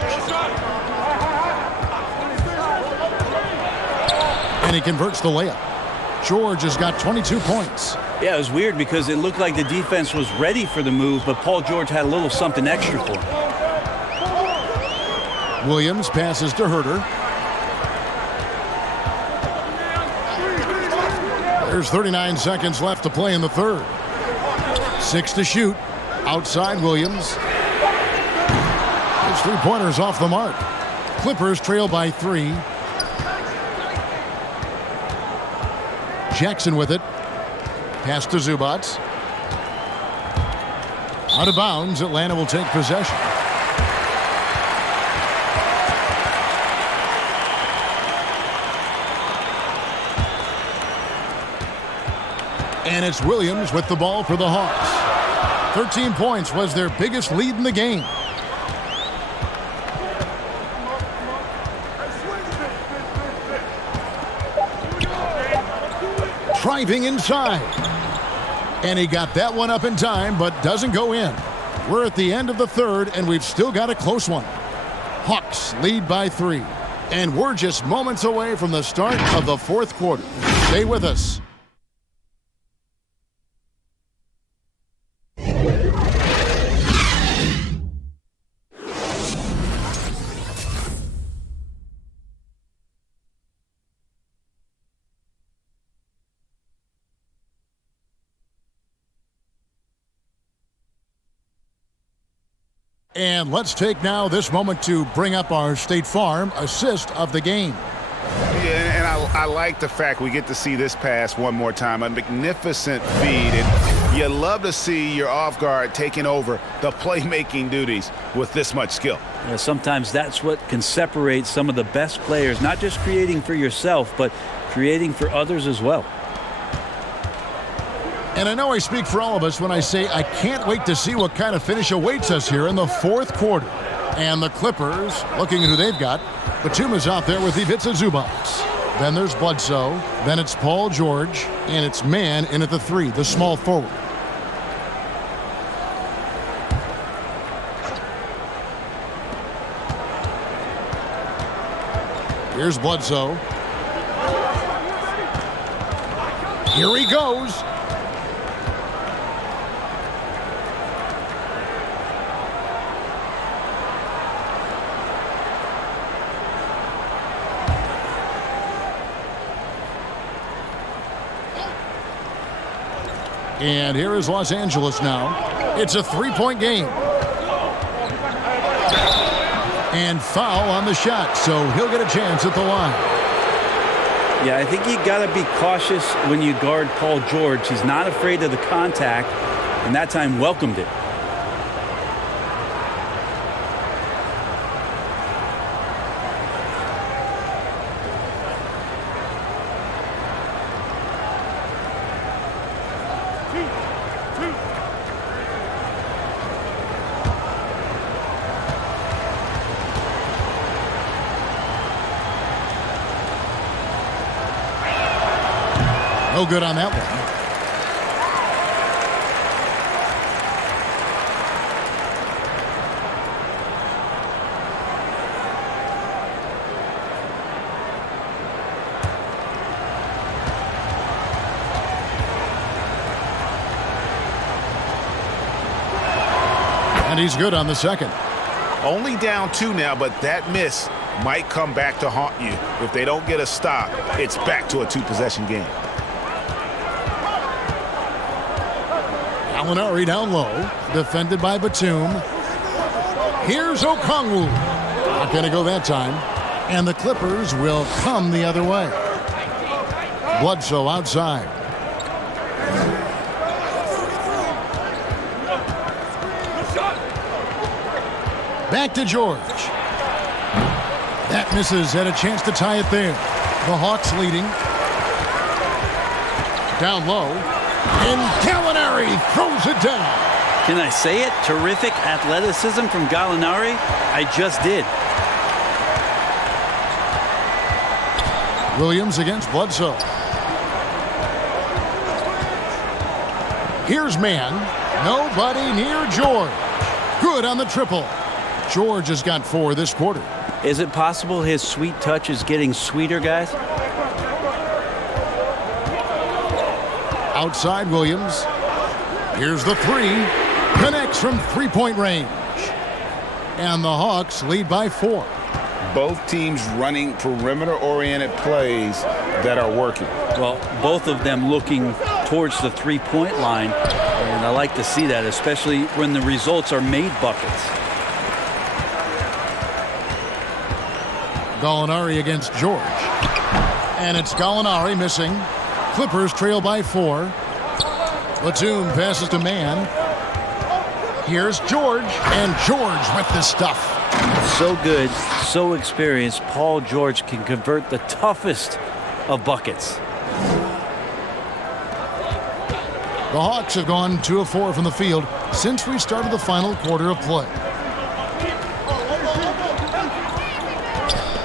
And he converts the layup. George has got 22 points. Yeah, it was weird because it looked like the defense was ready for the move, but Paul George had a little something extra for him. Williams passes to Herter. There's 39 seconds left to play in the third. 6 to shoot. Outside Williams. His 3-pointers off the mark. Clippers trail by 3. Jackson with it. Pass to Zubac. Out of bounds, Atlanta will take possession. And it's Williams with the ball for the Hawks. 13 points was their biggest lead in the game. Driving inside. And he got that one up in time, but doesn't go in. We're at the end of the third, and we've still got a close one. Hawks lead by 3. And we're just moments away from the start of the fourth quarter. Stay with us. And let's take now this moment to bring up our State Farm assist of the game. Yeah, and I like the fact we get to see this pass one more time. A magnificent feed. And you love to see your off guard taking over the playmaking duties with this much skill. Yeah, sometimes that's what can separate some of the best players, not just creating for yourself, but creating for others as well. And I know I speak for all of us when I say I can't wait to see what kind of finish awaits us here in the fourth quarter. And the Clippers, looking at who they've got, Batum is out there with Ivica Zubac. Then there's Bledsoe. Then it's Paul George. And it's Mann in at the 3, the small forward. Here's Bledsoe. Here he goes. And here is Los Angeles now. It's a 3-point game. And foul on the shot, so he'll get a chance at the line. Yeah, I think you got to be cautious when you guard Paul George. He's not afraid of the contact, and that time welcomed it. No good on that one. And he's good on the second. Only down 2 now, but that miss might come back to haunt you. If they don't get a stop, it's back to a 2-possession game. Gallinari down low, defended by Batum. Here's Okongwu. Not going to go that time. And the Clippers will come the other way. Bledsoe outside. Back to George. That misses. Had a chance to tie it there. The Hawks leading. Down low. And Gallinari throws it down. Can I say it? Terrific athleticism from Gallinari. I just did. Williams against Bledsoe. Here's man. Nobody near George. Good on the triple. George has got 4 this quarter. Is it possible his sweet touch is getting sweeter, guys? Outside Williams. Here's the 3. Connects from 3-point range. And the Hawks lead by 4. Both teams running perimeter-oriented plays that are working. Well, both of them looking towards the 3-point line. And I like to see that, especially when the results are made buckets. Gallinari against George. And it's Gallinari missing. Clippers trail by 4. Batum passes to man. Here's George. And George with the stuff. So good, so experienced. Paul George can convert the toughest of buckets. The Hawks have gone 2 of 4 from the field since we started the final quarter of play.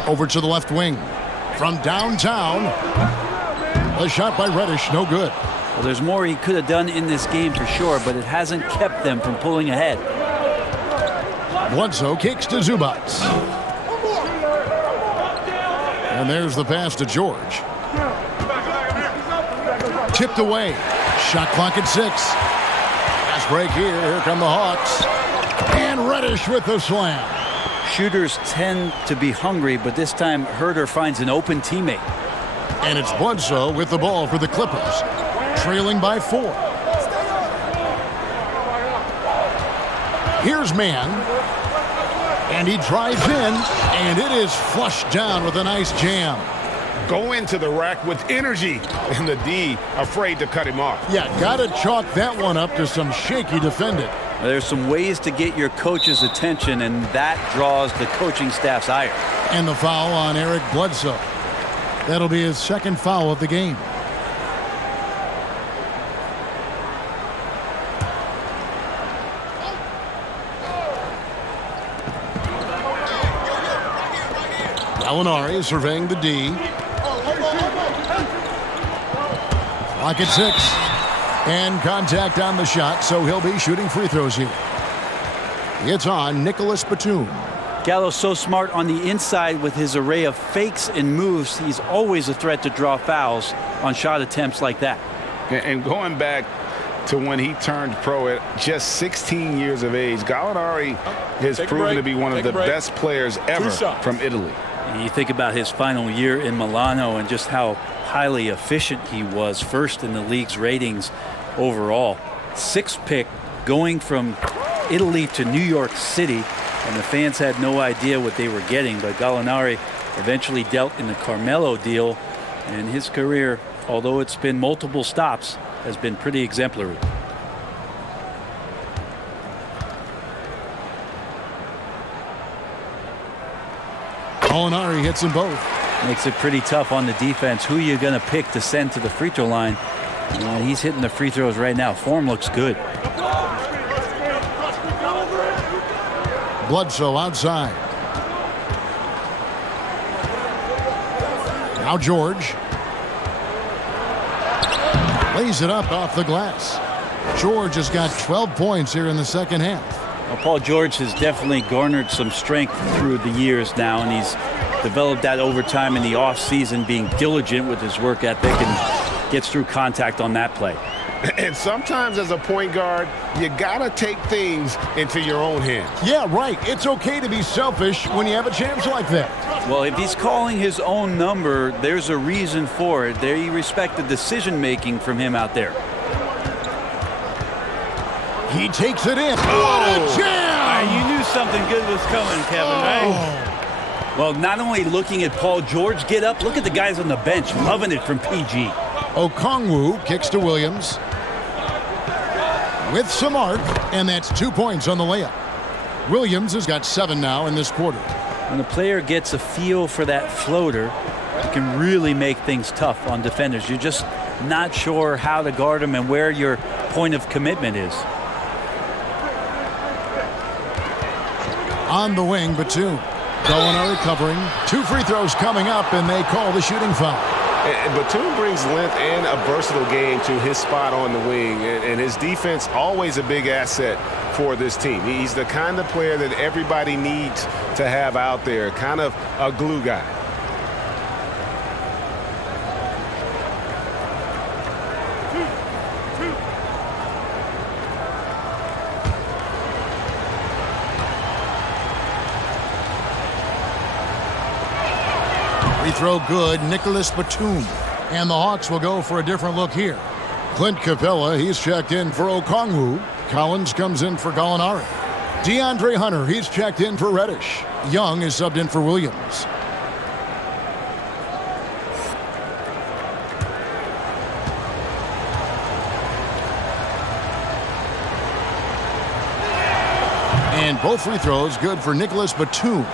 Over to the left wing. From downtown. A shot by Reddish, no good. Well, there's more he could have done in this game for sure, but it hasn't kept them from pulling ahead. Bledsoe kicks to Zubac. And there's the pass to George. Tipped away. Shot clock at 6. Fast break here. Here come the Hawks. And Reddish with the slam. Shooters tend to be hungry, but this time Herter finds an open teammate. And it's Bledsoe with the ball for the Clippers. Trailing by 4. Here's man. And he drives in, and it is flushed down with a nice jam. Go into the rack with energy, and the D afraid to cut him off. Yeah, got to chalk that one up to some shaky defending. There's some ways to get your coach's attention, and that draws the coaching staff's ire. And the foul on Eric Bledsoe. That'll be his 2nd foul of the game. Gallinari surveying the D. Clock at 6. And contact on the shot, so he'll be shooting free throws here. It's on Nicholas Batum. Gallo's so smart on the inside with his array of fakes and moves. He's always a threat to draw fouls on shot attempts like that. And going back to when he turned pro at just 16 years of age, Gallinari has proven to be one of the best players ever from Italy. And you think about his final year in Milano and just how highly efficient he was, first in the league's ratings overall. 6th pick going from Italy to New York City, and the fans had no idea what they were getting, but Gallinari eventually dealt in the Carmelo deal, and his career, although it's been multiple stops, has been pretty exemplary. Molinari hits them both. Makes it pretty tough on the defense. Who are you going to pick to send to the free throw line? He's hitting the free throws right now. Form looks good. Bledsoe outside. Now George. Lays it up off the glass. George has got 12 points here in the second half. Well, Paul George has definitely garnered some strength through the years now, and he's developed that over time in the offseason, being diligent with his work ethic and gets through contact on that play. And sometimes as a point guard, you got to take things into your own hands. Yeah, right. It's okay to be selfish when you have a chance like that. Well, if he's calling his own number, there's a reason for it. They respect the decision-making from him out there. He takes it in. What a jam! You knew something good was coming, Kevin, right? Well, not only looking at Paul George get up, look at the guys on the bench loving it from PG. Okongwu kicks to Williams. With some arc, and that's 2 points on the layup. Williams has got 7 now in this quarter. When a player gets a feel for that floater, it can really make things tough on defenders. You're just not sure how to guard them and where your point of commitment is. On the wing, Batum. Gallinari covering. 2 free throws coming up, and they call the shooting foul. Batum brings length and a versatile game to his spot on the wing, and his defense always a big asset for this team. He's the kind of player that everybody needs to have out there, kind of a glue guy. Free throw good, Nicholas Batum. And the Hawks will go for a different look here. Clint Capella, he's checked in for Okongwu. Collins comes in for Gallinari. DeAndre Hunter, he's checked in for Reddish. Young is subbed in for Williams. And both free throws good for Nicholas Batum.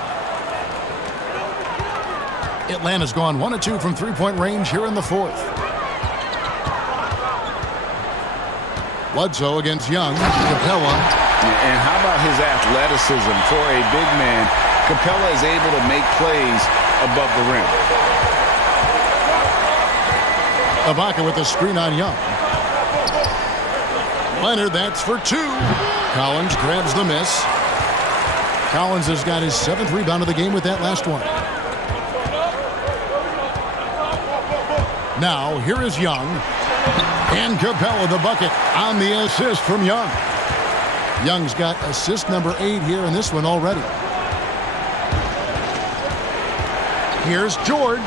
Atlanta's gone 1 of 2 from three-point range here in the fourth. Bledsoe against Young. Capella. And how about his athleticism for a big man? Capella is able to make plays above the rim. Ibaka with the screen on Young. Leonard, that's for 2. Collins grabs the miss. Collins has got his 7th rebound of the game with that last one. Now, here is Young. And Capella the bucket on the assist from Young. Young's got assist number 8 here in this one already. Here's George.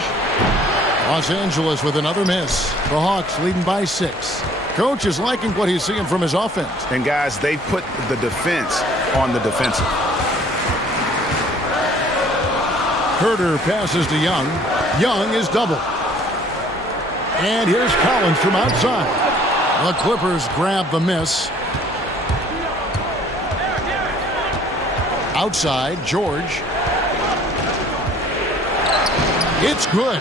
Los Angeles with another miss. The Hawks leading by 6. Coach is liking what he's seeing from his offense. And guys, they put the defense on the defensive. Herter passes to Young. Young is doubled. And here's Collins from outside. The Clippers grab the miss. Outside, George. It's good.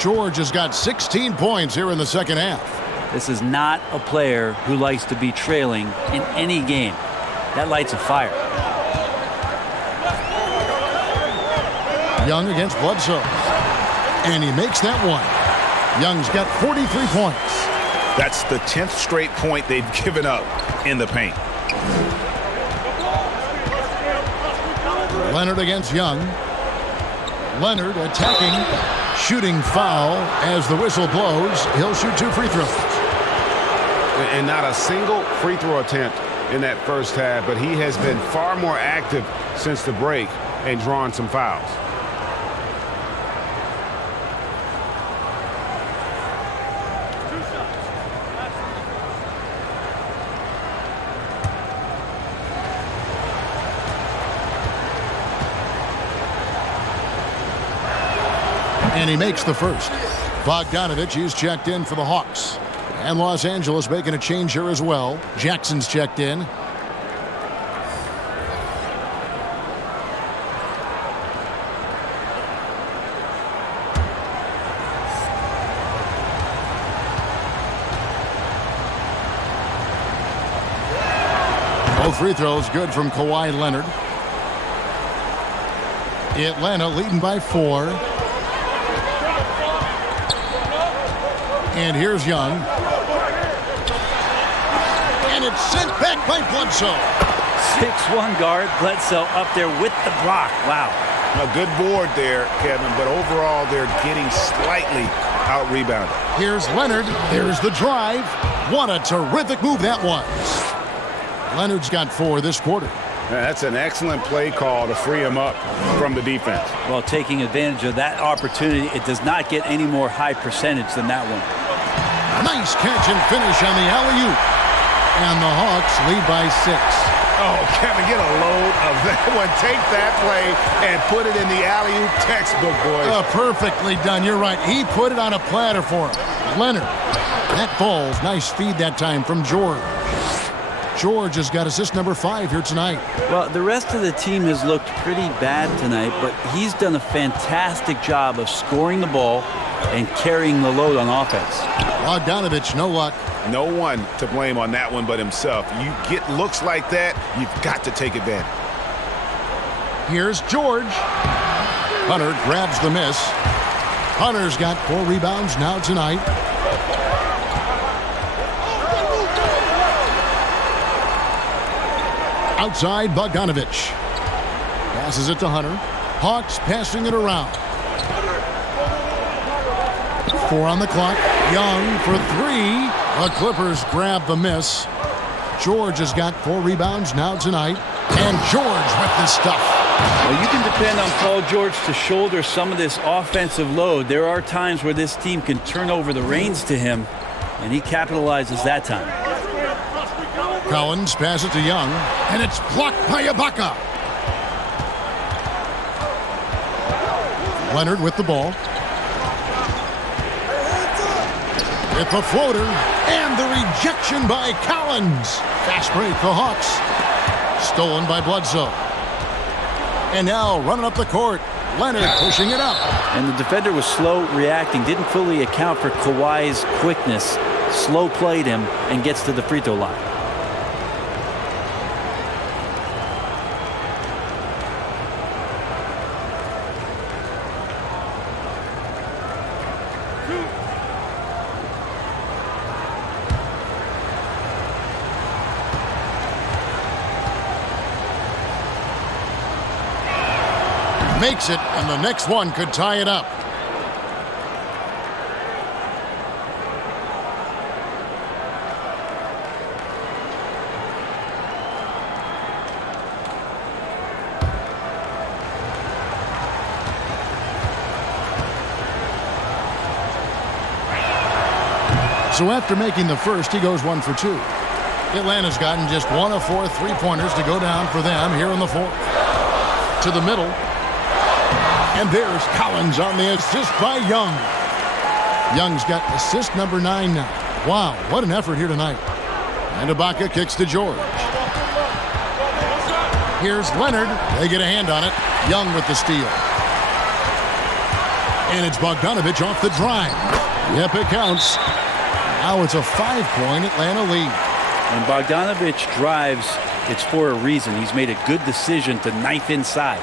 George has got 16 points here in the second half. This is not a player who likes to be trailing in any game. That lights a fire. Young against Bledsoe. And he makes that one. Young's got 43 points. That's the 10th straight point they've given up in the paint. Leonard against Young. Leonard attacking. Shooting foul as the whistle blows. He'll shoot 2 free throws. And not a single free throw attempt in that first half, but he has been far more active since the break and drawn some fouls. And he makes the first. Bogdanovich is checked in for the Hawks. And Los Angeles making a change here as well. Jackson's checked in. Both free throws good from Kawhi Leonard. Atlanta leading by 4. And here's Young. And it's sent back by Bledsoe. 6'1" guard, Bledsoe up there with the block. Wow. A good board there, Kevin, but overall they're getting slightly out-rebounded. Here's Leonard. There's the drive. What a terrific move that was. Leonard's got 4 this quarter. That's an excellent play call to free him up from the defense. Well, taking advantage of that opportunity, it does not get any more high percentage than that one. Nice catch and finish on the alley-oop. And the Hawks lead by 6. Oh, Kevin, get a load of that one. Take that play and put it in the alley-oop textbook, boys. Perfectly done. You're right. He put it on a platter for him. Leonard. That falls. Nice feed that time from George. George has got assist number 5 here tonight. Well, the rest of the team has looked pretty bad tonight, but he's done a fantastic job of scoring the ball and carrying the load on offense. Bogdanovich, no luck. No one to blame on that one but himself. You get looks like that, you've got to take advantage. Here's George. Hunter grabs the miss. Hunter's got 4 rebounds now tonight. Outside, Bogdanovich. Passes it to Hunter. Hawks passing it around. 4 on the clock. Young for 3. The Clippers grab the miss. George has got 4 rebounds now tonight. And George with the stuff. Well, you can depend on Paul George to shoulder some of this offensive load. There are times where this team can turn over the reins to him, and he capitalizes that time. Collins passes it to Young, and it's blocked by Ibaka. Leonard with the ball. With the floater, and the rejection by Collins. Fast break, the Hawks. Stolen by Bledsoe. And now running up the court, Leonard pushing it up. And the defender was slow reacting, didn't fully account for Kawhi's quickness. Slow played him and gets to the free throw line. Makes it, and the next one could tie it up. So after making the first, he goes 1 for 2. Atlanta's gotten just 1 of 4 3-pointers to go down for them here in the 4th. To the middle. And there's Collins on the assist by Young. Young's got assist number 9 now. Wow, what an effort here tonight. And Ibaka kicks to George. Here's Leonard. They get a hand on it. Young with the steal. And it's Bogdanovich off the drive. Yep, it counts. Now it's a 5-point Atlanta lead. When Bogdanovich drives, it's for a reason. He's made a good decision to knife inside.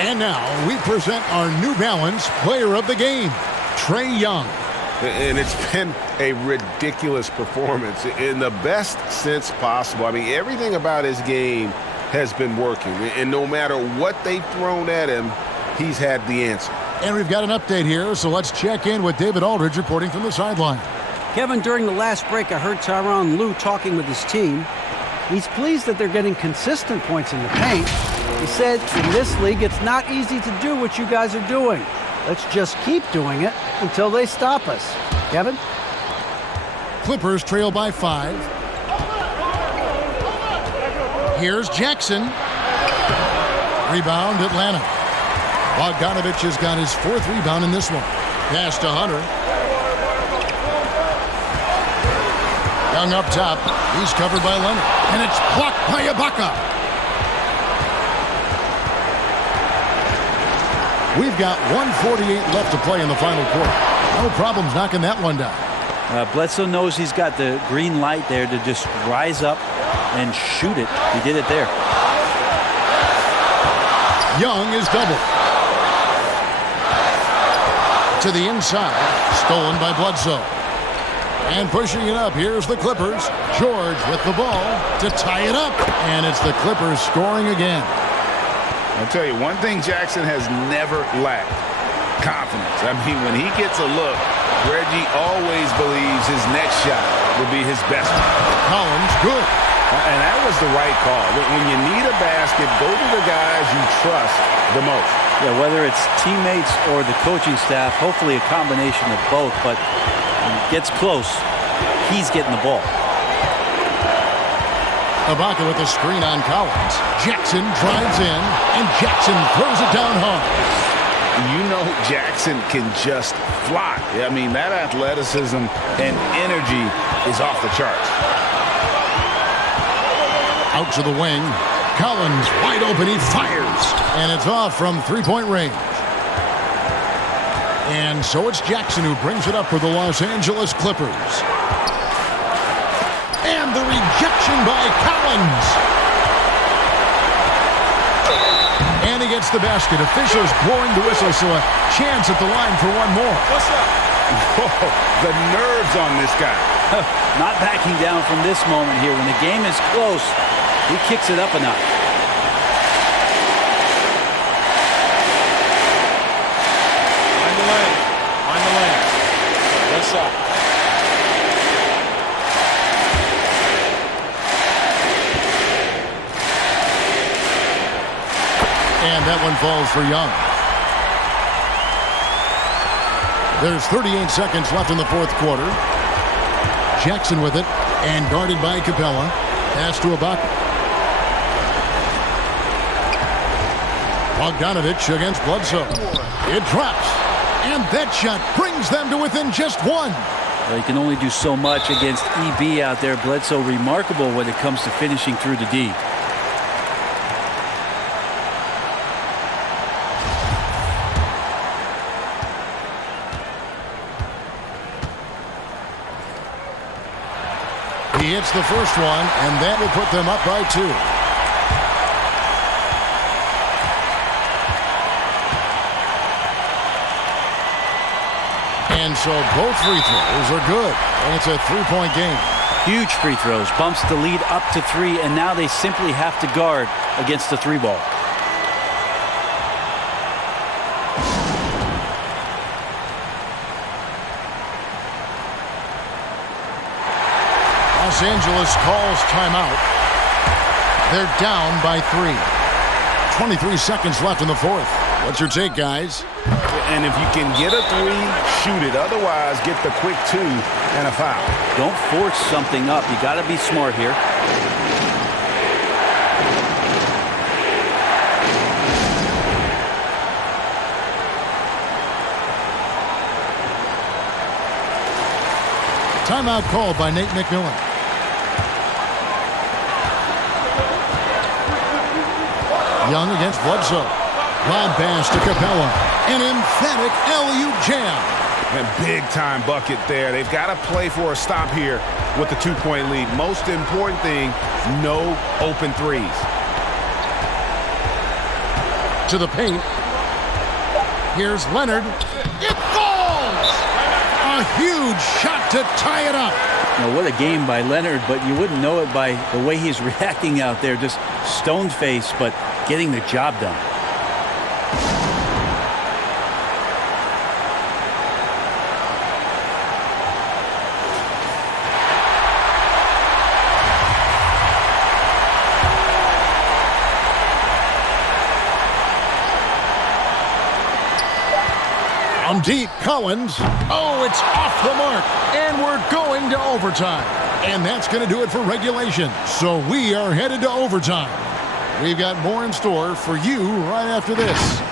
And now we present our New Balance Player of the Game, Trae Young. And it's been a ridiculous performance in the best sense possible. I mean, everything about his game has been working. And no matter what they've thrown at him, he's had the answer. And we've got an update here, so let's check in with David Aldridge reporting from the sideline. Kevin, during the last break, I heard Tyronn Lue talking with his team. He's pleased that they're getting consistent points in the paint. He said, in this league, it's not easy to do what you guys are doing. Let's just keep doing it until they stop us. Kevin? Clippers trail by 5. Here's Jackson. Rebound, Atlanta. Bogdanovich has got his 4th rebound in this one. Pass to Hunter. Young up top. He's covered by Leonard. And it's blocked by Ibaka. We've got 1:48 left to play in the final quarter. No problems knocking that one down. Bledsoe knows he's got the green light there to just rise up and shoot it. He did it there. Young is doubled. To the inside. Stolen by Bledsoe. And pushing it up, here's the Clippers. George with the ball to tie it up. And it's the Clippers scoring again. I'll tell you, one thing Jackson has never lacked, confidence. I mean, when he gets a look, Reggie always believes his next shot will be his best one. Collins, good. And that was the right call. When you need a basket, go to the guys you trust the most. Yeah, whether it's teammates or the coaching staff, hopefully a combination of both, but when it gets close, he's getting the ball. Ibaka with a screen on Collins. Jackson drives in, and Jackson throws it down hard. You know Jackson can just fly. I mean, that athleticism and energy is off the charts. Out to the wing. Collins wide open. He fires. And it's off from three-point range. And so it's Jackson who brings it up for the Los Angeles Clippers. And the rejection by Collins. And he gets the basket. Officials blowing the whistle, so a chance at the line for one more. What's up? Whoa, the nerves on this guy. Not backing down from this moment here. When the game is close, he kicks it up a notch. On the lane. What's up? And that one falls for Young. There's 38 seconds left in the fourth quarter. Jackson with it, and guarded by Capella. Pass to Ibaka. Bogdanovich against Bledsoe. It drops, and that shot brings them to within just one. Well, he can only do so much against EB out there. Bledsoe remarkable when it comes to finishing through the D. He hits the first one, and that will put them up by 2. And so both free throws are good. And it's a 3-point game. Huge free throws. Bumps the lead up to 3, and now they simply have to guard against the 3-ball. Los Angeles calls timeout. They're down by 3. 23 seconds left in the fourth. What's your take, guys? And if you can get a 3, shoot it. Otherwise, get the quick 2 and a foul. Don't force something up. You got to be smart here. Timeout called by Nate McMillan. Young against Bledsoe. Lob pass to Capella. An emphatic alley-oop jam. And big-time bucket there. They've got to play for a stop here with the 2-point lead. Most important thing, no open threes. to the paint. Here's Leonard. It falls! A huge shot to tie it up. Now, what a game by Leonard, but you wouldn't know it by the way he's reacting out there. Just stone-faced, but getting the job done. From deep, Collins. Oh, it's off the mark. And we're going to overtime. And that's going to do it for regulation. So we are headed to overtime. We've got more in store for you right after this.